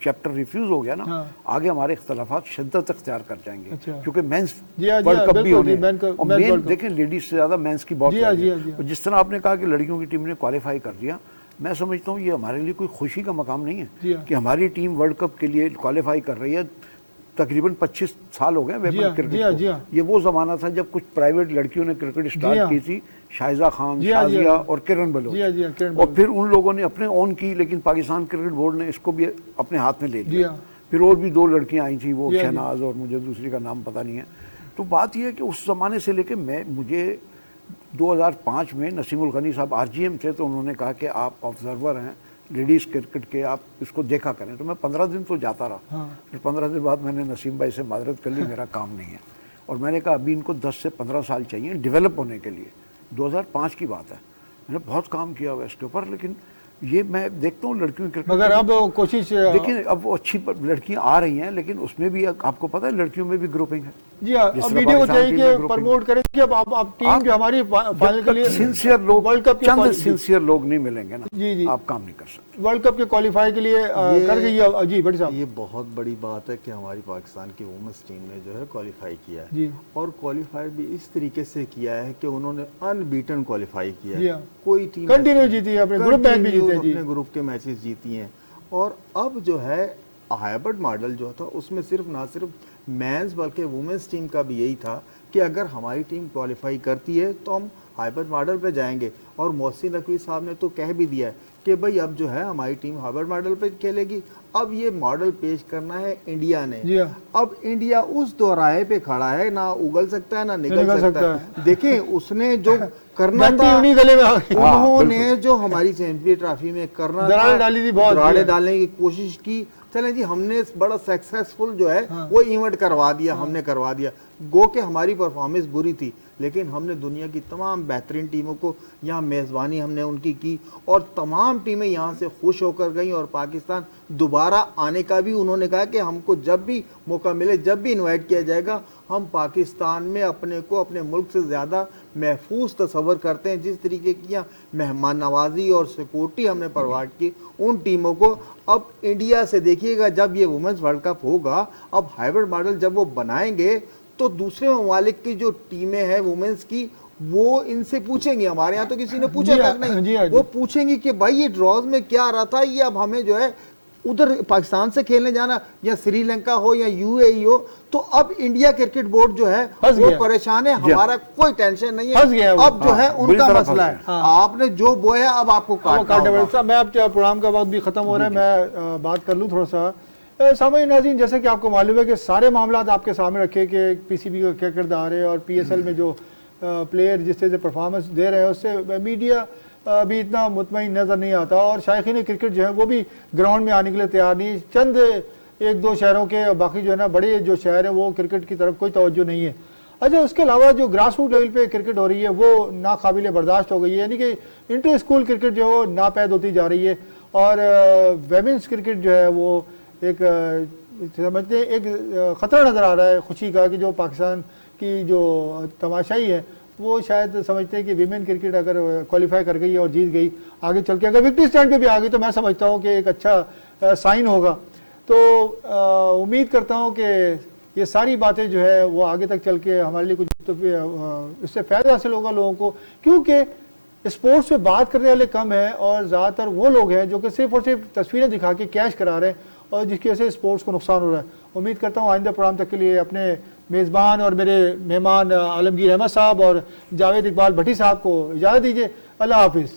चैप्टर रिफ्यूज़ हो गया ना, आगे हमारे इख्तलाफात शिद्दत अख्तियार कर जाएंगे। क्योंकि मेंस वर्ल्ड कप भी होने और मेन देखें लेडीज से ज़्यादा मेंस की बहुत है। जिस तरह आपने कहा कि लड़कियों की टीम ने क्वालिफाई कर दिया, मैं समझता हूँ ये हमारे लिए कोई खुशी का मकाम नहीं है कि हमारी टीम वर्ल्ड कप के लिए क्वालिफाई कर रही है। तकरीबन 25 साल हो गए वेमेन क्रिकेट को। ये वो ज़माना था जब कुछ प्राइवेट लड़कियों ने क्रिकेट स्टार्ट की थी, शाइजा खान, शाजिया और किरण बलोच, और फिर उन लोगों ने अपने ऑन की, लेकिन पाकिस्तान क्रिकेट बोर्ड ने इसको भी अपने हाथ में ले लिया। फिर और भी 2 लड़कियां आई थी, वो शहनाज और मुझे दूसरी का नाम पता नहीं है। तो बात यह है कि उस ज़माने से लेके मुझे 2005 में नसीमुल गनी साहब RGM थे, तो उन्होंने कहा कि आप ऑब्जर्वर हैं लेडीज़ क्रिकेट के, आप इसको देखा करें। तो मैं 15 दिन तो जाता रहा। फिर 15 दिन बाद मैंने नसीम भाई से माजरत कर ली, मेरा काम नहीं है, और मैंने कहा अभी इनको 10 से 15 साल चाहिए डेवलप होने के लिए। 2005 की बात है, मैंने बहुत काम किया हुआ इसके ऊपर, लेकिन ये मैं देखता हूँ लड़कियों की मगर अब कोशिश देखिए, अब वो अच्छी लड़कियां आ रही हैं, लेकिन उसमें भी आपको पता है लड़कियों में भी ग्रुपिंग है। जी हाँ, मीडिया को चाहिए कि प्रमोट करें कि अब टीम जो हमारी फाइनल के लिए सिंसियर लोग, वर्ल्ड कप के सिंसियर लोग नहीं मिलेंगे ना, जी आप काम नहीं कर सकते। वर्ल्ड कप के क्वालिफाई के लिए कर गई है। जी बड़ी साहब, ये बहुत बड़ी बात है कि हमारी पाकिस्तान की वुमेन्स टीम ने जो है क्वालिफाई किया है जी, और क्वालिफाई भी इस तरीके से किया है कि उन्होंने अनबीटन क्वालिफाई किया जी है। कोई टीम कंटिन्यू जीती है, अपने ग्रुप मैच भी जीते जी, अपने ग्रुप के मैचेस जीती हैं। और अब जो है हाइब्रिड मॉडल जो था उसमें सिर्फ ना सिर्फ मेंस बल्कि वुमेन्स टीम का भी यही था कि अगर हमारी टीम क्वालिफाई करती है तो हम हाइब्रिड मॉडल पे जाएंगे। और मोहसिन नकवी साहब ने तो कह भी दिया है कि भाई अब जो है हमारी टीम हाइब्रिड मॉडल पे खेलेगी। अब ये मॉडल पेश करना है इंडिया ने। अब इंडिया उस दोराहे पे खड़ा है, ना उगल सकता है ना निकल सकता है। देखिए उसने जो करना था, गले में उन्होंने जो हमारी चैंपियन ट्रॉफी में करना था, दरारें डालने की कोशिश की। चलें जी, हमने बड़ा सक्सेसफुल जो है वो इवेंट करवा दिया, हमने करवा दिया। गो के हमारी परफॉर्मेंस बुरी थी, लेकिन हमने दुनिया की तमाम बेहतरीन टीमों को यहाँ मेज़बानी हमने उनकी की और तमाम टीमें यहाँ से खुश होकर गई। और पाकिस्तान दोबारा आने का भी उन्होंने कहा कि हमको जब भी मौका मिले, जब भी इनवाइट किया जाएगा, हम पाकिस्तान में अपने को अपने मुल्क से ज़्यादा महफूज तस्वर करते हैं। जिस तरीके की यहाँ मेहमान नवाजी और सिक्योरिटी हमने प्रोवाइड की उन टीमों को। अब इंडिया से देखिएगा, जब ये वुमेन्स वर्ल्ड कप होगा, अब हाइब्रिड मॉडल जब वो बनाएंगे तो दूसरे ममालिक की जो टीमें हैं वुमेन्स की, वो इनसे पूछेंगी। हमारे यहाँ तो किसी ने पूछा तक नहीं, वो पूछेंगी कि भाई ये ड्रॉज में क्या आ रहा था, ये अब हमें जो है उधर पाकिस्तान से खेलने जाना, या श्रीलंका हो या UAE हो। तो अब इंडिया क्रिकेट बोर्ड जो है वो परेशान है, हमारा कोई टेंशन नहीं है। अब जो है उनका मसला है, आपने जो बोया अब आपको काटना। मैं अब प्रोग्राम का वक्त भी खत्म हो रहा है, मैं बात कर लूँ थोड़ा सा। सामईन नाज़रीन, जैसे कि आपको मालूम है कि सारे मामला आपके सामने रखे कि PCB का क्या किरदार है और PSL में जो प्लेयर जिस तरह से परफॉर्मेंस दे रहे हैं उससे मीडिया अभी इतना मुतमईन नज़र नहीं आता। और शायकीन क्रिकेट जो है वो भी ग्राउंड में आने के लिए तैयार नहीं। चंद 1-2 शहरों के, बाकी जो है ना बड़े जो शहर हैं वो क्रिकेट की तरफ कोई तवज्जो नहीं है। अच्छा, उसके अलावा जो ग्रास रूट लेवल पे क्रिकेट हो रही है वो नाकाबिल बर्दाश्त हो गई है, यानी कि इंटर स्कूल क्रिकेट जो है वो नापैद होती जा रही है। और वेमेंस क्रिकेट जो है वो एक समझते हैं एक ख़तरा नज़र आ रहा है खुशी का, कि जो पाकिस्तान की जो तमाशाई है वो शायद समझते हैं कि वीमेन क्रिकेट अगर क्वालिफाई कर गई और जीत गई, आगे चल के अगर विक्ट्री स्टैंड पे भी आ गई तो मैं समझता हूँ कि एक अच्छा साइन होगा। तो उम्मीद करता हूँ कि ये सारी बातें जो है वो आगे तक चल के हमारे लिए कुछ तो इससे फ़ायदा हासिल होगा लोगों को, क्योंकि स्पोर्ट्स पे बात करने वाले कम है और ज़्यादातर वो लोग हैं जो कि सिर्फ और सिर्फ तस्वीरें दिखा के कैश करा रहे हैं और जिसकी वजह से स्पोर्ट्स को नुकसान हो रहा है। उम्मीद करता हूँ आइंदा प्रोग्राम तक के लिए अपने मेज़बान और मेरे मेहमान आलमगीर अहमद साहब और जावेद इकबाल भट्टी साहब को इजाज़त दीजिए। अल्लाह हाफिज़।